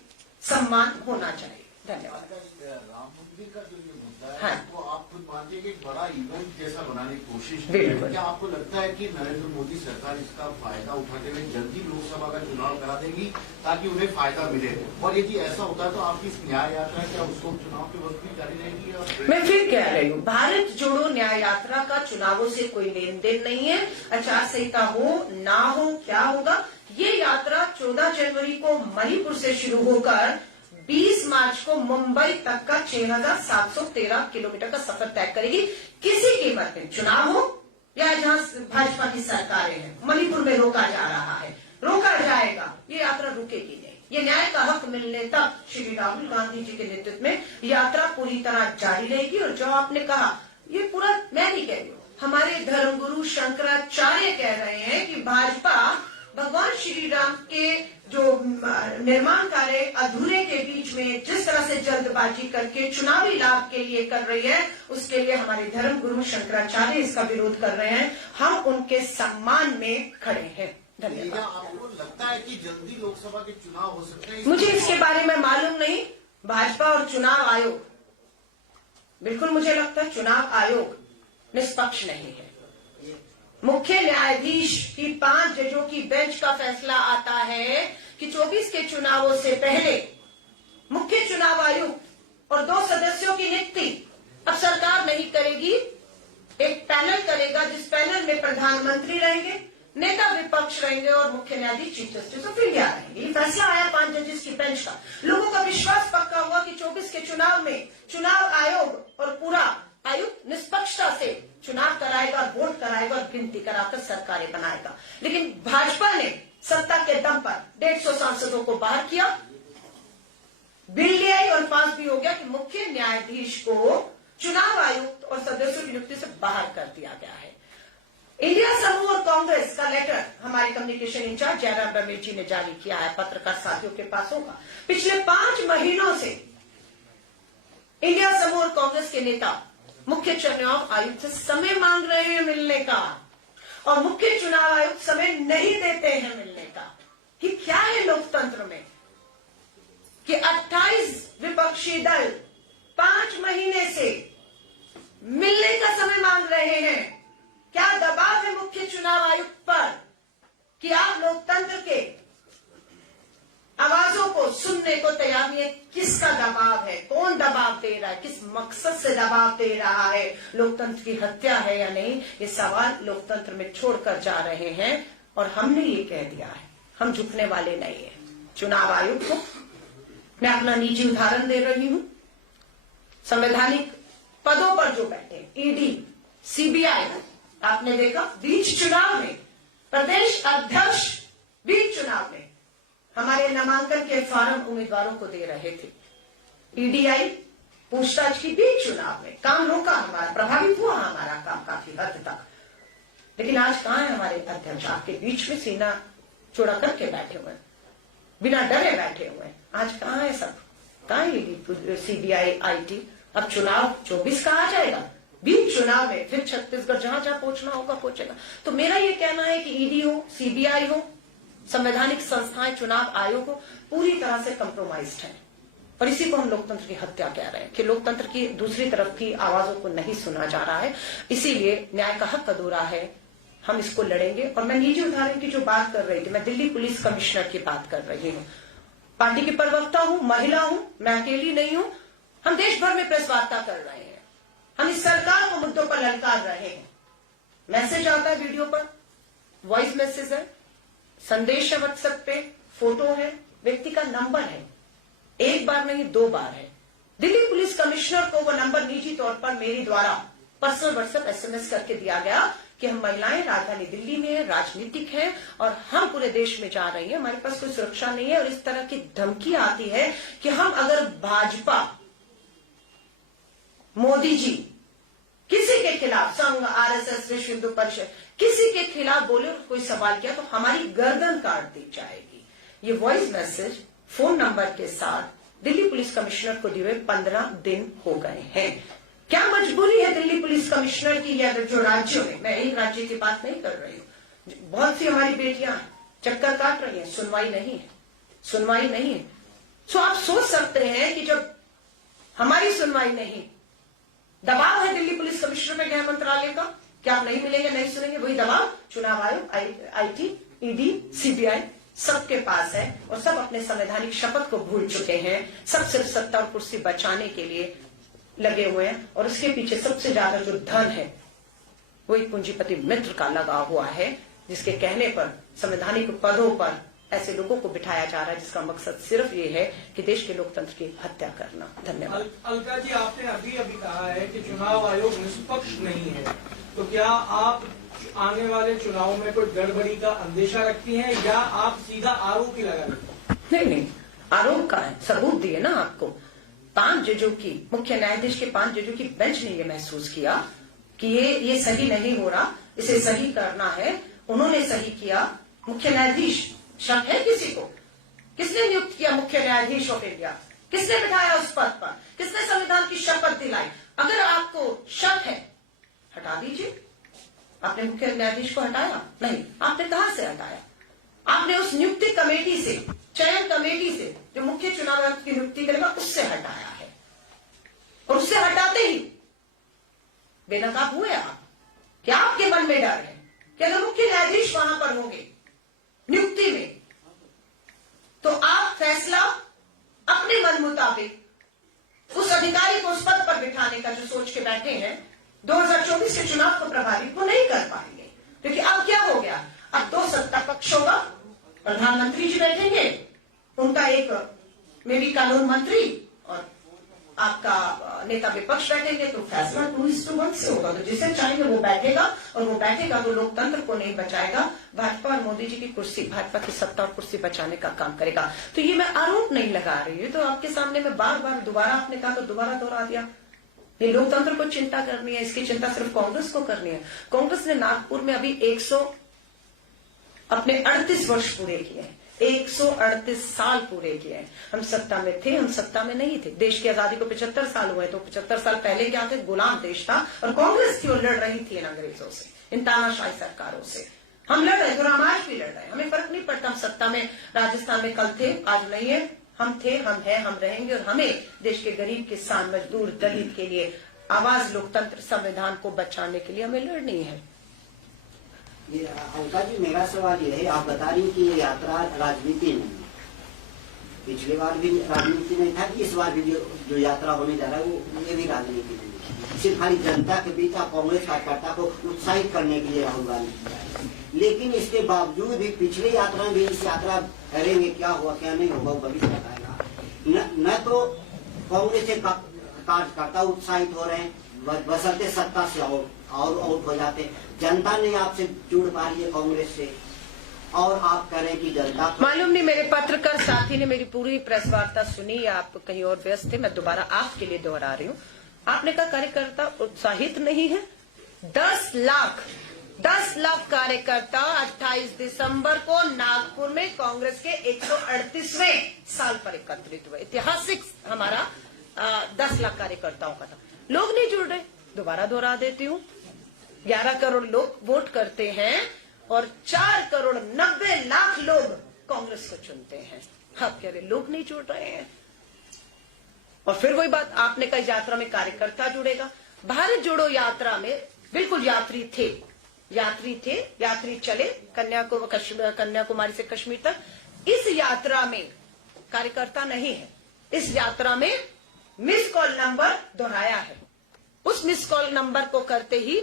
सम्मान होना चाहिए। धन्यवाद। राम मंदिर का जो ये मुद्दा है, हाँ। तो आप खुद मानते हैं कि एक बड़ा इवेंट जैसा बनाने की कोशिश की बिल्कुल। है। क्या आपको लगता है कि नरेंद्र मोदी सरकार इसका फायदा उठाते हुए जल्दी लोकसभा का चुनाव करा देगी ताकि उन्हें फायदा मिले? और यदि ऐसा होता है तो आपकी इस न्याय यात्रा क्या उसको चुनाव के वक्त भी जारी रहेगी? और मैं फिर कह रही हूँ, भारत जोड़ो न्याय यात्रा का चुनावों से कोई लेन देन नहीं है। आचार संहिता हो ना हो, क्या होगा, ये यात्रा 14 जनवरी को मणिपुर से शुरू होकर 20 मार्च को मुंबई तक का 6,713 किलोमीटर का सफर तय करेगी। किसी कीमत पे चुनाव हो या जहां भाजपा की सरकारें हैं, मणिपुर में रोका जा रहा है, रोका जाएगा। ये यात्रा रुकेगी नहीं। ये न्याय का हक मिलने तक श्री राहुल गांधी जी के नेतृत्व में यात्रा पूरी तरह जारी रहेगी। और जो आपने कहा, ये पूरा मैं नहीं कह रही हूँ, हमारे धर्मगुरु शंकराचार्य कह रहे हैं कि भाजपा भगवान श्री राम के जो निर्माण कार्य अधूरे के बीच में जिस तरह से जल्दबाजी करके चुनावी लाभ के लिए कर रही है, उसके लिए हमारे धर्म गुरु शंकराचार्य इसका विरोध कर रहे हैं। हम उनके सम्मान में खड़े हैं। क्या धन्यवाद। आपको लगता है कि जल्दी लोकसभा के चुनाव हो सकते हैं? मुझे इसके बारे में मालूम नहीं। भाजपा और चुनाव आयोग, बिल्कुल मुझे लगता है चुनाव आयोग निष्पक्ष नहीं है। मुख्य न्यायाधीश की 5 जजों की बेंच का फैसला आता है कि 24 के चुनावों से पहले मुख्य चुनाव आयुक्त और 2 सदस्यों की नियुक्ति अब सरकार नहीं करेगी, एक पैनल करेगा, जिस पैनल में प्रधानमंत्री रहेंगे, नेता विपक्ष रहेंगे और मुख्य न्यायाधीश चीफ जस्टिस ऑफ इंडिया रहेंगे। ये फैसला आया 5 जजेस की बेंच का। लोगों का विश्वास पक्का हुआ कि 24 के चुनाव में चुनाव आयोग और पूरा आयुक्त निष्पक्षता से चुनाव कराएगा, वोट कराएगा और गिनती कराकर सरकारें बनाएगा। लेकिन भाजपा ने सत्ता के दम पर 150 सांसदों को बाहर किया, बिल ले आई और पास भी हो गया कि मुख्य न्यायाधीश को चुनाव आयुक्त और सदस्यों की नियुक्ति से बाहर कर दिया गया है। इंडिया समूह और कांग्रेस का लेटर हमारे कम्युनिकेशन इंचार्ज जयराम रमेश जी ने जारी किया है, पत्रकार साथियों के पास होगा। पिछले 5 महीनों से इंडिया समूह और कांग्रेस के नेता मुख्य चुनाव आयुक्त से समय मांग रहे हैं मिलने का, और मुख्य चुनाव आयुक्त समय नहीं देते हैं मिलने का। कि क्या है लोकतंत्र में कि 28 विपक्षी दल 5 महीने से मिलने का समय मांग रहे हैं। क्या दबाव है मुख्य चुनाव आयुक्त पर कि आप लोकतंत्र के आवाजों को सुनने को तैयार नहीं है? किसका दबाव है? कौन दबाव दे रहा है? किस मकसद से दबाव दे रहा है? लोकतंत्र की हत्या है या नहीं, ये सवाल लोकतंत्र में छोड़कर जा रहे हैं। और हमने ये कह दिया है, हम झुकने वाले नहीं है। चुनाव आयोग को मैं अपना निजी उदाहरण दे रही हूं। संवैधानिक पदों पर जो बैठे, ईडी, सीबीआई, आपने देखा बीच चुनाव में प्रदेश अध्यक्ष बीच चुनाव में हमारे नामांकन के फॉर्म उम्मीदवारों को दे रहे थे। ईडीआई पूछताछ की बीच चुनाव में काम रोका, हमारा प्रभावित हुआ हमारा काम काफी हद तक। लेकिन आज कहां है हमारे अध्यक्ष? आपके बीच में सीना चौड़ा करके बैठे हुए हैं, बिना डरे बैठे हुए हैं। आज कहां है सब? कहां है सीबीआई, आईटी? अब चुनाव 24 का आ जाएगा, बीच चुनाव में फिर छत्तीसगढ़ जहां जहां पहुंचना होगा पहुंचेगा। तो मेरा ये कहना है कि ईडी हो, सीबीआई हो, संवैधानिक संस्थाएं, चुनाव आयोग हो, पूरी तरह से कंप्रोमाइज्ड है। और इसी को हम लोकतंत्र की हत्या कह रहे हैं कि लोकतंत्र की दूसरी तरफ की आवाजों को नहीं सुना जा रहा है। इसीलिए न्याय का हक अधूरा है, हम इसको लड़ेंगे। और मैं निजी उदाहरण की जो बात कर रही थी, मैं दिल्ली पुलिस कमिश्नर की बात कर रही हूँ। पार्टी की प्रवक्ता हूं, महिला हूं, मैं अकेली नहीं हूं। हम देश भर में प्रेस वार्ता कर रहे हैं, हम इस सरकार को मुद्दों पर ललकार रहे हैं। मैसेज आता है वीडियो पर, वॉइस मैसेज है, संदेश है व्हाट्सएप पे, फोटो है, व्यक्ति का नंबर है, एक बार नहीं 2 बार है। दिल्ली पुलिस कमिश्नर को वो नंबर निजी तौर पर मेरे द्वारा पर्सनल व्हाट्सएप SMS करके दिया गया कि हम महिलाएं राजधानी दिल्ली में हैं, राजनीतिक हैं और हम पूरे देश में जा रही हैं, हमारे पास कोई सुरक्षा नहीं है। और इस तरह की धमकी आती है कि हम अगर भाजपा, मोदी जी किसी के खिलाफ, संघ, RSS, विश्व हिंदू परिषद, किसी के खिलाफ बोले और कोई सवाल किया तो हमारी गर्दन काट दी जाएगी। ये वॉइस मैसेज फोन नंबर के साथ दिल्ली पुलिस कमिश्नर को दिए 15 दिन हो गए हैं। क्या मजबूरी है दिल्ली पुलिस कमिश्नर की, या जो राज्यों में, मैं एक राज्य की बात नहीं कर रही हूं, बहुत सी हमारी बेटियां चक्कर काट रही हैं, सुनवाई नहीं है, सुनवाई नहीं है। सो आप सोच सकते हैं कि जब हमारी सुनवाई नहीं, दबाव है दिल्ली पुलिस कमिश्नर में, गृह मंत्रालय का, क्या आप नहीं मिलेंगे, नहीं सुनेंगे, वही दबाव चुनाव आयोग, IT, ED, CBI सबके पास है। और सब अपने संवैधानिक शपथ को भूल चुके हैं, सब सिर्फ सत्ता और कुर्सी बचाने के लिए लगे हुए हैं। और उसके पीछे सबसे ज्यादा जो धन है वही पूंजीपति मित्र का लगा हुआ है, जिसके कहने पर संवैधानिक पदों पर ऐसे लोगों को बिठाया जा रहा है जिसका मकसद सिर्फ ये है कि देश के लोकतंत्र की हत्या करना। धन्यवाद। अलका जी, आपने अभी अभी कहा है कि चुनाव आयोग निष्पक्ष नहीं है, तो क्या आप आने वाले चुनाव में कोई गड़बड़ी का अंदेशा रखती हैं या आप सीधा आरोप ही लगा रही हैं? नहीं, आरोप का है, सबूत दिए ना आपको। 5 जजों की, मुख्य न्यायाधीश के 5 जजों की बेंच ने ये महसूस किया कि ये सही नहीं हो रहा, इसे सही करना है, उन्होंने सही किया। मुख्य न्यायाधीश, शक है किसी को? किसने नियुक्त किया मुख्य न्यायाधीश ऑफ इंडिया? किसने बिठाया उस पद पर? किसने संविधान की शपथ दिलाई? अगर आपको शक है, हटा दीजिए। आपने मुख्य न्यायाधीश को हटाया? नहीं। आपने कहां से हटाया? आपने उस नियुक्ति कमेटी से, चयन कमेटी से, जो मुख्य चुनाव आयुक्त की नियुक्ति करेगा, उससे हटाया है। और उससे हटाते ही बेनकाब हुए आप। क्या आपके मन में डर है कि अगर मुख्य न्यायाधीश वहां पर होंगे नियुक्ति में, तो आप फैसला अपने मन मुताबिक उस अधिकारी को उस पद पर बिठाने का जो सोच के बैठे हैं, 2024 के चुनाव को प्रभावित वो नहीं कर पाएंगे। क्योंकि अब क्या हो गया, अब 2 सत्ता पक्ष होगा, प्रधानमंत्री जी बैठेंगे, उनका एक में भी कानून मंत्री और आपका नेता विपक्ष बैठेंगे, तो फैसला 2:1 से होगा। तो जिसे चाहेंगे वो बैठेगा, और वो बैठेगा तो लोकतंत्र को नहीं बचाएगा, भाजपा और मोदी जी की कुर्सी, भाजपा की सत्ता और कुर्सी बचाने का काम करेगा। तो ये मैं आरोप नहीं लगा रही हूँ, तो आपके सामने मैं बार बार दोबारा, आपने कहा तो दोबारा दोहरा दिया। ये लोकतंत्र को चिंता करनी है, इसकी चिंता सिर्फ कांग्रेस को करनी है। कांग्रेस ने नागपुर में अभी 138 वर्ष पूरे किए हैं, 138 साल पूरे किए हैं। हम सत्ता में थे, हम सत्ता में नहीं थे। देश की आजादी को 75 साल हुए, तो 75 साल पहले क्या थे? गुलाम देश था, और कांग्रेस थी, वो लड़ रही थी इन अंग्रेजों से, इन तानाशाही सरकारों से। हम लड़ रहे थे और हम आज भी लड़ रहे हैं, हमें फर्क नहीं पड़ता। हम सत्ता में राजस्थान में कल थे, आज नहीं है। हम थे, हम हैं, हम रहेंगे, और हमें देश के गरीब, किसान, मजदूर, दलित के लिए आवाज, लोकतंत्र, संविधान को बचाने के लिए हमें लड़नी है। ये अलका जी, मेरा सवाल ये है, आप बता रही कि ये यात्रा राजनीति नहीं है। पिछली बार भी राजनीति नहीं था, कि इस बार भी जो यात्रा होने जा रहा है वो ये भी राजनीति नहीं है। सिर्फ खाली जनता के बीच आप कांग्रेस कार्यकर्ता को उत्साहित करने के लिए राहुल गांधी। लेकिन इसके बावजूद भी पिछली यात्रा में भी इस यात्रा करेंगे, क्या हुआ क्या नहीं होगा वो भविष्य बताएगा। न तो कांग्रेस के कार्यकर्ता उत्साहित हो रहे हैं, बशर्ते सत्ता से और आउट हो जाते। जनता नहीं आपसे जुड़ पा रही है कांग्रेस से, और आप करें कि जनता मालूम नहीं, मेरे पत्रकार साथी ने मेरी पूरी प्रेस वार्ता सुनी, आप कहीं और व्यस्त थे, मैं दोबारा आपके लिए दोहरा रही हूँ। आपने कहा कार्यकर्ता उत्साहित नहीं है। 10 लाख कार्यकर्ता 28 दिसंबर को नागपुर में कांग्रेस के 138वें साल पर एकत्रित हुए। ऐतिहासिक हमारा 10 लाख कार्यकर्ताओं का था। लोग नहीं जुड़ रहे, दोबारा दोहरा देती हूँ। 11 करोड़ लोग वोट करते हैं और 4 करोड़ 90 लाख लोग कांग्रेस को चुनते हैं। आप कह रहे लोग नहीं जुड़ रहे हैं। और फिर वही बात, आपने कहा यात्रा में कार्यकर्ता जुड़ेगा। भारत जोड़ो यात्रा में बिल्कुल यात्री थे, यात्री चले कन्याकुमारी से कश्मीर तक। इस यात्रा में कार्यकर्ता नहीं है। इस यात्रा में मिस कॉल नंबर दोहराया है। उस मिस कॉल नंबर को करते ही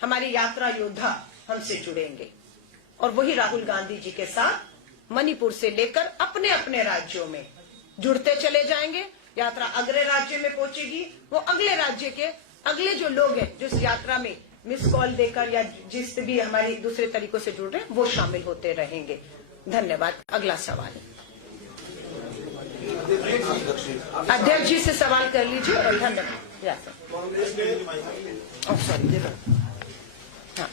हमारी यात्रा योद्धा हमसे जुड़ेंगे और वही राहुल गांधी जी के साथ मणिपुर से लेकर अपने अपने राज्यों में जुड़ते चले जाएंगे। यात्रा अगले राज्य में पहुंचेगी, वो अगले राज्य के अगले जो लोग हैं जो इस यात्रा में मिस कॉल देकर या जिस भी हमारी दूसरे तरीकों से जुड़ रहे हैं वो शामिल होते रहेंगे। धन्यवाद। अगला सवाल अध्यक्ष जी से सवाल कर लीजिए और धन्यवाद। कांग्रेस ने हाँ।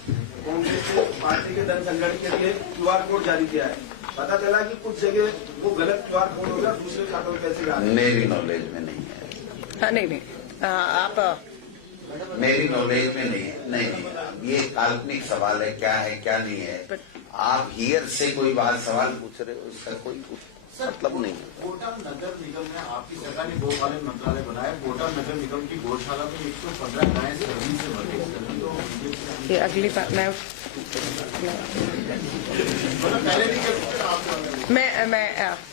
कांग्रेस ने पार्टी के धन संगठन के लिए QR कोड जारी किया है। पता चला कि कुछ जगह वो गलत QR कोड होगा, दूसरे खातों में पैसे आ रहे हैं। मेरी नॉलेज में नहीं है। हाँ, नहीं आप मेरी नॉलेज में नहीं है। नहीं, ये काल्पनिक सवाल है, क्या है क्या नहीं है। आप हियर से कोई बात सवाल पूछ रहे हो, इसका कोई मतलब नहीं है। कोटा नगर निगम में आपकी सरकार ने गौपालन मंत्रालय बनाया। कोटा नगर निगम की गौशाला में 115 गायें सर्दी से मर गई। ये अगली बात मैं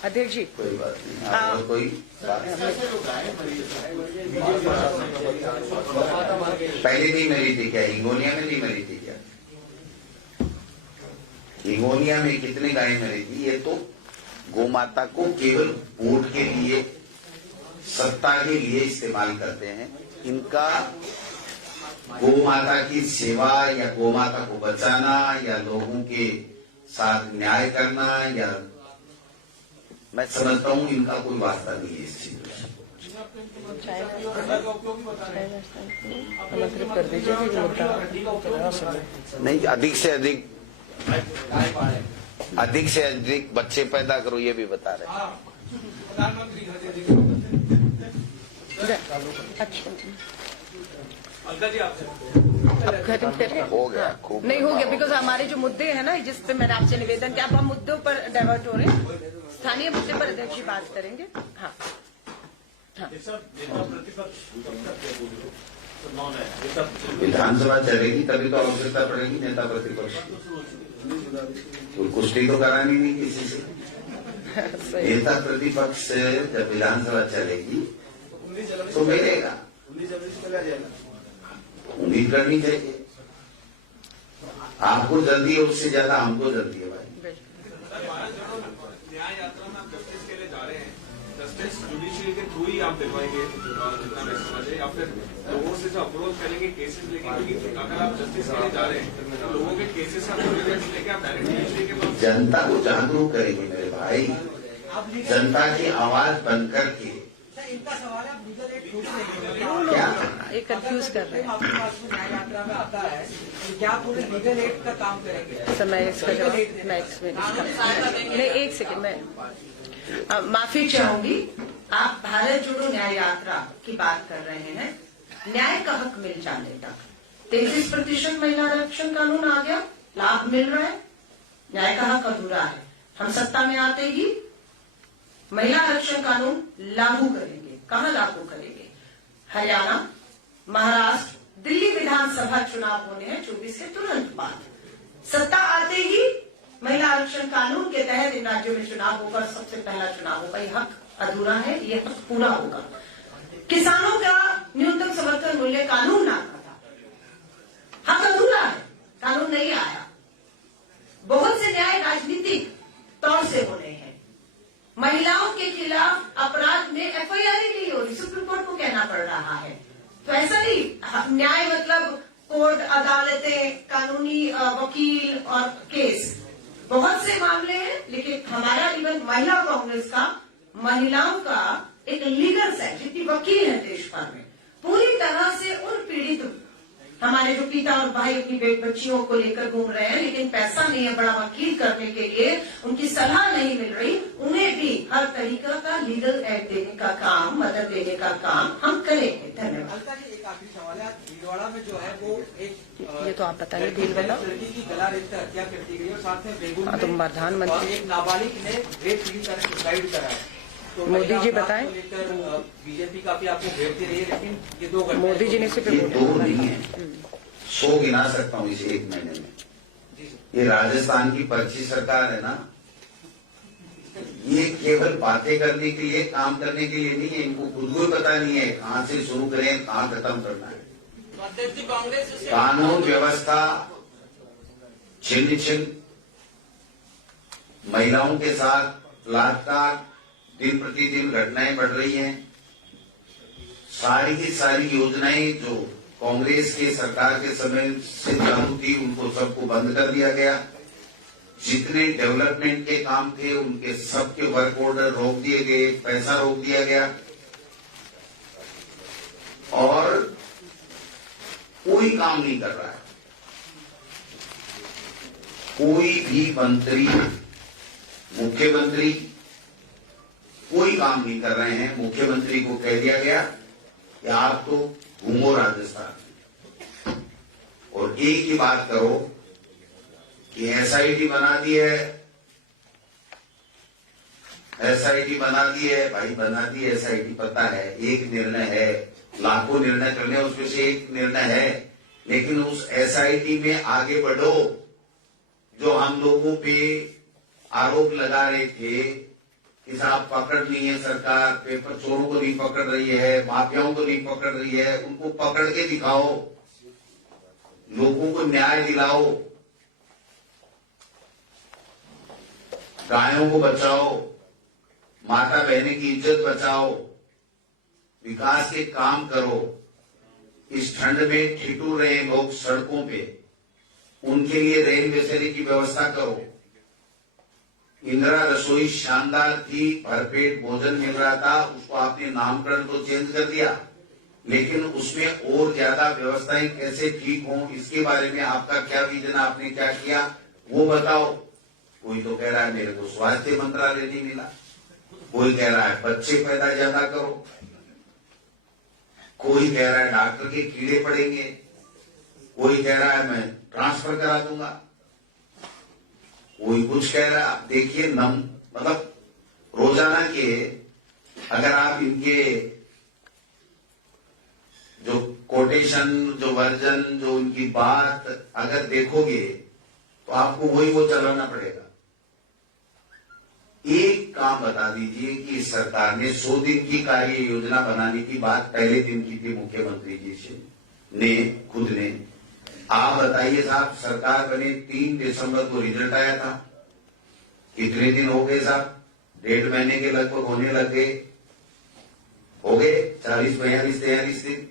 अध्यक्ष जी कोई बात नहीं। आपको कोई पहले नहीं मरी थी क्या? हिंगोलिया में नहीं मरी थी क्या? हिंगोलिया में कितनी गायें मरी थी? ये तो गोमाता को केवल वोट के लिए, सत्ता के लिए इस्तेमाल करते हैं। इनका गोमाता की सेवा या गोमाता को बचाना या लोगों के साथ न्याय करना, या मैं समझता हूं इनका कोई वास्ता नहीं है इस चीज में। नहीं, अधिक से अधिक बच्चे पैदा करो, ये भी बता रहे हो गया खूब नहीं हो गया, बिकॉज हमारे जो मुद्दे हैं ना, जिस पे मैंने आपसे निवेदन किया, अब हम मुद्दों पर डाइवर्ट हो रहे हैं। स्थानीय मुद्दे पर अध्यक्ष जी बात करेंगे। हाँ, विधानसभा चलेगी तभी तो आवश्यकता पड़ेगी नेता प्रतिपक्ष। तो कुश्ती तो करानी नहीं किसी से। नेता प्रतिपक्ष जब विधानसभा चलेगी तो मिलेगा, 19 जनवरी से चला जाएगा। उम्मीद करनी चाहिए। आपको जल्दी है, उससे ज्यादा हमको जल्दी है भाई। न्याय यात्रा में आप जस्टिस के लिए जा रहे हैं, जस्टिस जुडिशियरी के थ्रू ही आप दिलवाएंगे जितना मैं समझे, या फिर लोगों से जो अप्रोच करेंगे केसेस लेके? क्योंकि अगर आप जस्टिस के लिए जा रहे हैं तो लोगों के केसेस का लेके आप डायरेक्ट जुडिशियरी के पास जनता को जागरूक करेंगे मेरे भाई। जनता की आवाज बनकर के इनका सवाल है, आप लीगल एड पूछ रहे क्या ये कंफ्यूज कर रहे हैं। आपके पास में न्याय यात्रा में आता है, क्या पूरे लीगल एड का काम करेंगे? सर, मैं इसका जवाब नहीं, एक सेकंड मैं माफी चाहूंगी। आप भारत जोड़ो न्याय यात्रा की बात कर रहे हैं। न्याय का हक मिल जाने तक 33% महिला आरक्षण कानून आ गया, लाभ मिल रहा है, न्याय का हक अधूरा है। हम सत्ता में आते ही महिला आरक्षण कानून लागू करेंगे। कहाँ लागू करेंगे? हरियाणा, महाराष्ट्र, दिल्ली विधानसभा चुनाव होने हैं 24 के तुरंत बाद। सत्ता आते ही महिला आरक्षण कानून के तहत इन राज्यों में चुनाव होगा, सबसे पहला चुनाव होगा। ये हक अधूरा है, ये हक पूरा होगा। किसानों का न्यूनतम समर्थन मूल्य कानून आता था, हक अधूरा है, कानून नहीं आया। बहुत से न्याय राजनीतिक तौर से होने हैं। महिलाओं के खिलाफ अपराध में FIR ही नहीं हो रही, सुप्रीम कोर्ट को कहना पड़ रहा है। तो ऐसा नहीं न्याय मतलब कोर्ट, अदालतें, कानूनी वकील और केस। बहुत से मामले हैं, लेकिन हमारा इवन महिला कांग्रेस का, महिलाओं का एक लीगल सेल, जितनी वकील है देश भर में, पूरी तरह से उन पीड़ित, हमारे जो पिता और भाई अपनी बच्चियों को लेकर घूम रहे हैं, लेकिन पैसा नहीं है बड़ा वकील करने के लिए, उनकी सलाह नहीं मिल रही, उन्हें भी हर तरीका का लीगल एड देने का काम, मदद देने का काम हम करेंगे। धन्यवाद। अलका जी, एक आखिरी सवाल है। भीलवाड़ा में जो है वो एक ये तो आप बताइए, भीलवाड़ा लड़की की गला रेत कर हत्या कर दी गई और साथ में बेगून हाँ, तुम प्रधानमंत्री और एक नाबालिग ने रेप पीड़ित कर सुसाइड करा है। तो मोदी जी बताएं। बीजेपी काफी आपको घेरती रही है, लेकिन ये 2 घंटे मोदी जी ने सिर्फ ये 2 नहीं है, 100 गिना सकता हूँ इस 1 महीने में। ये राजस्थान की पर्ची सरकार है ना, ये केवल बातें करने के लिए, काम करने के लिए नहीं है। इनको खुद को पता नहीं है कहाँ से शुरू करें, कहाँ खत्म करना है। कानून व्यवस्था छिन्न छिन्न, महिलाओं के साथ बलात्कार, दिन प्रतिदिन घटनाएं बढ़ रही हैं। सारी की सारी योजनाएं जो कांग्रेस के सरकार के समय से चालू थी, उनको सबको बंद कर दिया गया। जितने डेवलपमेंट के काम थे, उनके सबके वर्क ऑर्डर रोक दिए गए, पैसा रोक दिया गया, और कोई काम नहीं कर रहा है। कोई भी मंत्री, मुख्यमंत्री कोई काम नहीं कर रहे हैं। मुख्यमंत्री को कह दिया गया कि आप तो घूमो राजस्थान, और एक ही बात करो कि एसआईटी बना दी है, एसआईटी बना दी है, भाई बना दी है एसआईटी, पता है एक निर्णय है, लाखों निर्णय करने, उसमें से एक निर्णय है, लेकिन उस एसआईटी में आगे बढ़ो। जो हम लोगों पे आरोप लगा रहे थे कि साहब पकड़ नहीं है सरकार, पेपर चोरों को नहीं पकड़ रही है, माफियाओं को नहीं पकड़ रही है, उनको पकड़ के दिखाओ, लोगों को न्याय दिलाओ, गायों को बचाओ, माता बहने की इज्जत बचाओ, विकास के काम करो। इस ठंड में ठिठुर रहे लोग सड़कों पे, उनके लिए रेल बेचने की व्यवस्था करो। इंदिरा रसोई शानदार थी, भरपेट भोजन मिल रहा था, उसको आपने नामकरण तो चेंज कर दिया, लेकिन उसमें और ज्यादा व्यवस्थाएं कैसे ठीक हों, इसके बारे में आपका क्या विजन, आपने क्या किया वो बताओ। कोई तो कह रहा है मेरे को स्वास्थ्य मंत्रालय नहीं मिला, कोई कह रहा है बच्चे पैदा ज्यादा करो, कोई कह रहा है डॉक्टर के कीड़े पड़ेंगे, कोई कह रहा है मैं ट्रांसफर करा दूंगा, कोई कुछ कह रहा है। आप देखिए मतलब रोजाना के अगर आप इनके जो कोटेशन, जो वर्जन, जो उनकी बात अगर देखोगे तो आपको वही वो चलाना पड़ेगा। एक काम बता दीजिए कि सरकार ने 100 दिन की कार्य योजना बनाने की बात पहले दिन की थी मुख्यमंत्री जी से ने खुद ने। आप बताइए साहब, सरकार बने 3 दिसंबर को रिजल्ट आया था, कितने दिन हो गए साहब? 1.5 महीने के लगभग होने लग गए, हो गए 40, 42, 43 दिन।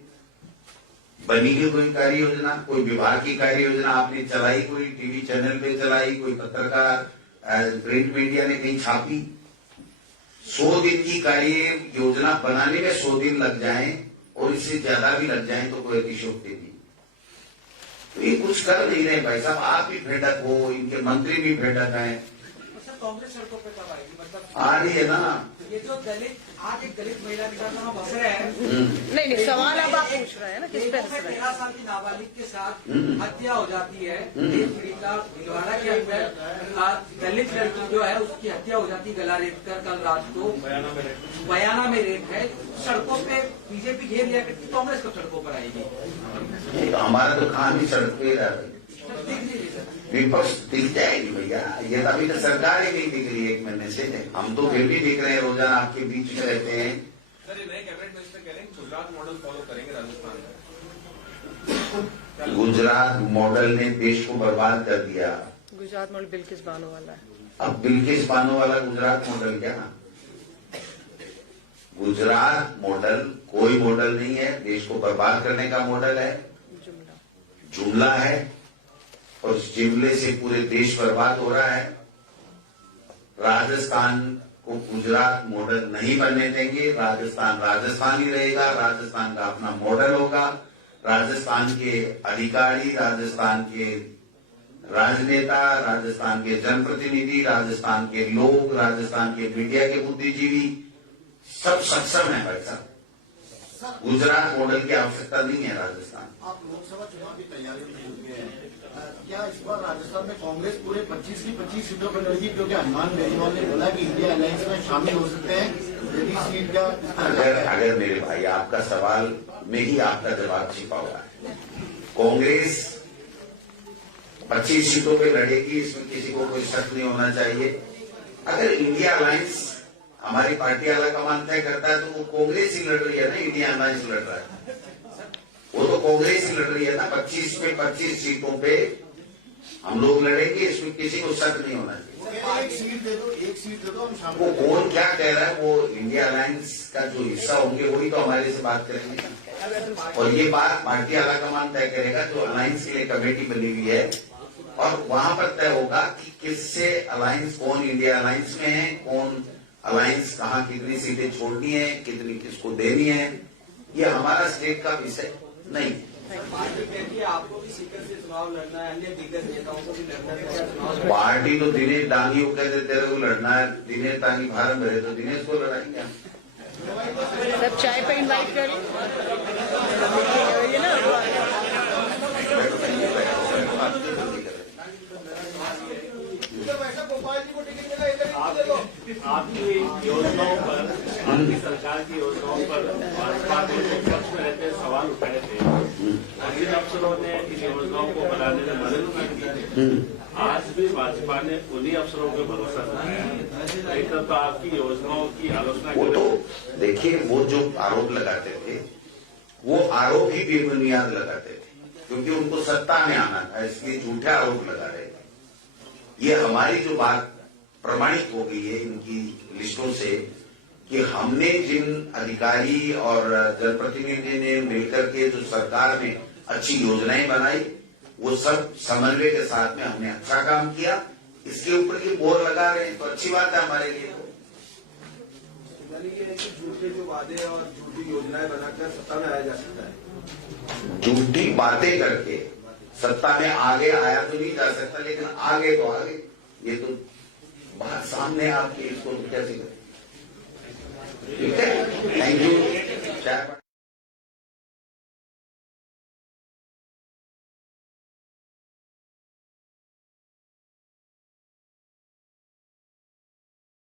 बनी की कोई कार्य योजना, कोई विभाग की कार्य योजना आपने चलाई, कोई टीवी चैनल पे चलाई, कोई पत्रकार प्रिंट मीडिया ने कहीं छापी? 100 दिन की कार्य योजना बनाने में 100 दिन लग जाएं और इससे ज्यादा भी लग जाएं तो कोई अतिशयोक्ति नहीं। तो ये कुछ कर नहीं रहे भाई साहब, आप भी भेड़क हो, इनके मंत्री भी भेड़क हैं। कांग्रेस सड़कों पे कब आएगी? मतलब आ रही है ना। ये जो दलित, आज एक दलित महिला के साथ हम हंस रहे हैं। नहीं, सवाल अब आप पूछ रहे हैं ना, किस पे हंस रहे हैं? 13 साल की नाबालिग के साथ हत्या हो जाती है, एक पीड़िता भीलवाड़ा के अंदर दलित लड़की जो है उसकी हत्या हो जाती है गला रेत कर, कल रात को बयाना में रेप है। सड़कों पे बीजेपी घेर लिया करती, कांग्रेस कब सड़कों पर आएगी? हमारा तो खान भी सड़क पे रह रही, विपक्ष दिख जाएगी भैया। ये अभी तो सरकार ही नहीं दिख रही है 1 महीने से, हम तो फिर भी दिख रहे हैं, रोजाना आपके बीच में रहते हैं। सर, ये नए कैबिनेट मिनिस्टर कह रहे हैं गुजरात मॉडल फॉलो करेंगे राजस्थान में। गुजरात मॉडल ने देश को बर्बाद कर दिया। गुजरात मॉडल बिल्किस बानो वाला है। अब बिल्किस बानो वाला गुजरात मॉडल क्या? गुजरात मॉडल कोई मॉडल नहीं है, देश को बर्बाद करने का मॉडल है, जुमला है, और इस जुमले से पूरे देश बर्बाद हो रहा है। राजस्थान को गुजरात मॉडल नहीं बनने देंगे। राजस्थान राजस्थान ही रहेगा, राजस्थान का अपना मॉडल होगा। राजस्थान के अधिकारी, राजस्थान के राजनेता, राजस्थान के जनप्रतिनिधि, राजस्थान के लोग, राजस्थान के मीडिया के बुद्धिजीवी सब सक्षम है भाई साहब। गुजरात मॉडल की आवश्यकता नहीं है राजस्थान। आप लोकसभा चुनाव की तैयारी में जुट गए हैं, क्या इस बार राजस्थान में कांग्रेस पूरे 25 की 25 सीटों पर लड़ेगी? क्योंकि हनुमान बेनीवाल ने बोला कि इंडिया अलायंस में शामिल हो सकते हैं यदि सीट का। अगर मेरे भाई आपका सवाल में ही आपका जवाब छिपा हुआ है। कांग्रेस 25 सीटों पे लड़ेगी, इसमें किसी को कोई शक नहीं होना चाहिए। अगर इंडिया अलायंस हमारी पार्टी आलाकमान तय करता है तो वो कांग्रेस ही लड़ रही है ना, इंडिया अलायंस लड़ रहा है, वो तो कांग्रेस ही लड़ रही है ना। 25 में 25 सीटों पे हम लोग लड़ेंगे, इसमें किसी को शक नहीं होना चाहिए। एक सीट दे दो हम शामिल। वो कौन क्या कह रहा है, वो इंडिया अलायंस का जो हिस्सा होंगे वही तो हमारे से बात करेंगे, और ये बात पार्टी आलाकमान तय करेगा। जो अलायंस के लिए कमेटी बनी हुई है और वहां पर तय होगा कि किससे अलायंस, कौन इंडिया अलायंस में है, कौन अलायंस कहाँ कितनी सीटें छोड़नी है, कितनी किसको देनी है, ये हमारा स्टेट का विषय नहीं। पार्टी कहती है आपको भी सीकर से चुनाव लड़ना है, अन्य दिग्गज नेताओं को भी लड़ना है, क्या चुनाव? पार्टी तो दिनेश दांगी को कहते तेरे को लड़ना है, दिनेश दांगी भारत में रहे तो दिनेश को लड़ाएंगे हम। सब चाय पे इनवाइट करें ये ना। आपकी योजनाओं पर, आपकी सरकार की योजनाओं पर भाजपा ने विपक्ष में रहते सवाल उठाए थे और जिन अफसरों ने इन योजनाओं को बनाने में मदद की, आज भी भाजपा ने उन्हीं अफसरों पर भरोसा दिखाया। एक तरफ तो आपकी योजनाओं की आलोचना वो तो देखिए, वो जो आरोप लगाते थे वो आरोप ही बेबुनियाद लगाते थे, क्योंकि उनको सत्ता में आना था, इसलिए झूठे आरोप लगा रहे थे। ये हमारी जो बात प्रमाणित हो गई है इनकी लिस्टों से कि हमने जिन अधिकारी और जनप्रतिनिधि ने मिलकर के जो सरकार में अच्छी योजनाएं बनाई, वो सब समन्वय के साथ में हमने अच्छा काम किया। इसके ऊपर ये बोर लगा रहे हैं तो अच्छी बात है हमारे लिए। यानी ये है कि झूठे जो वादे और झूठी योजनाएं बनाकर सत्ता में आया जा सकता है। झूठी बातें करके सत्ता में आगे आया तो नहीं जा सकता, लेकिन आगे तो आगे, ये तो बात सामने आपकी, इसको कैसे करें? ठीक है, थैंक यू।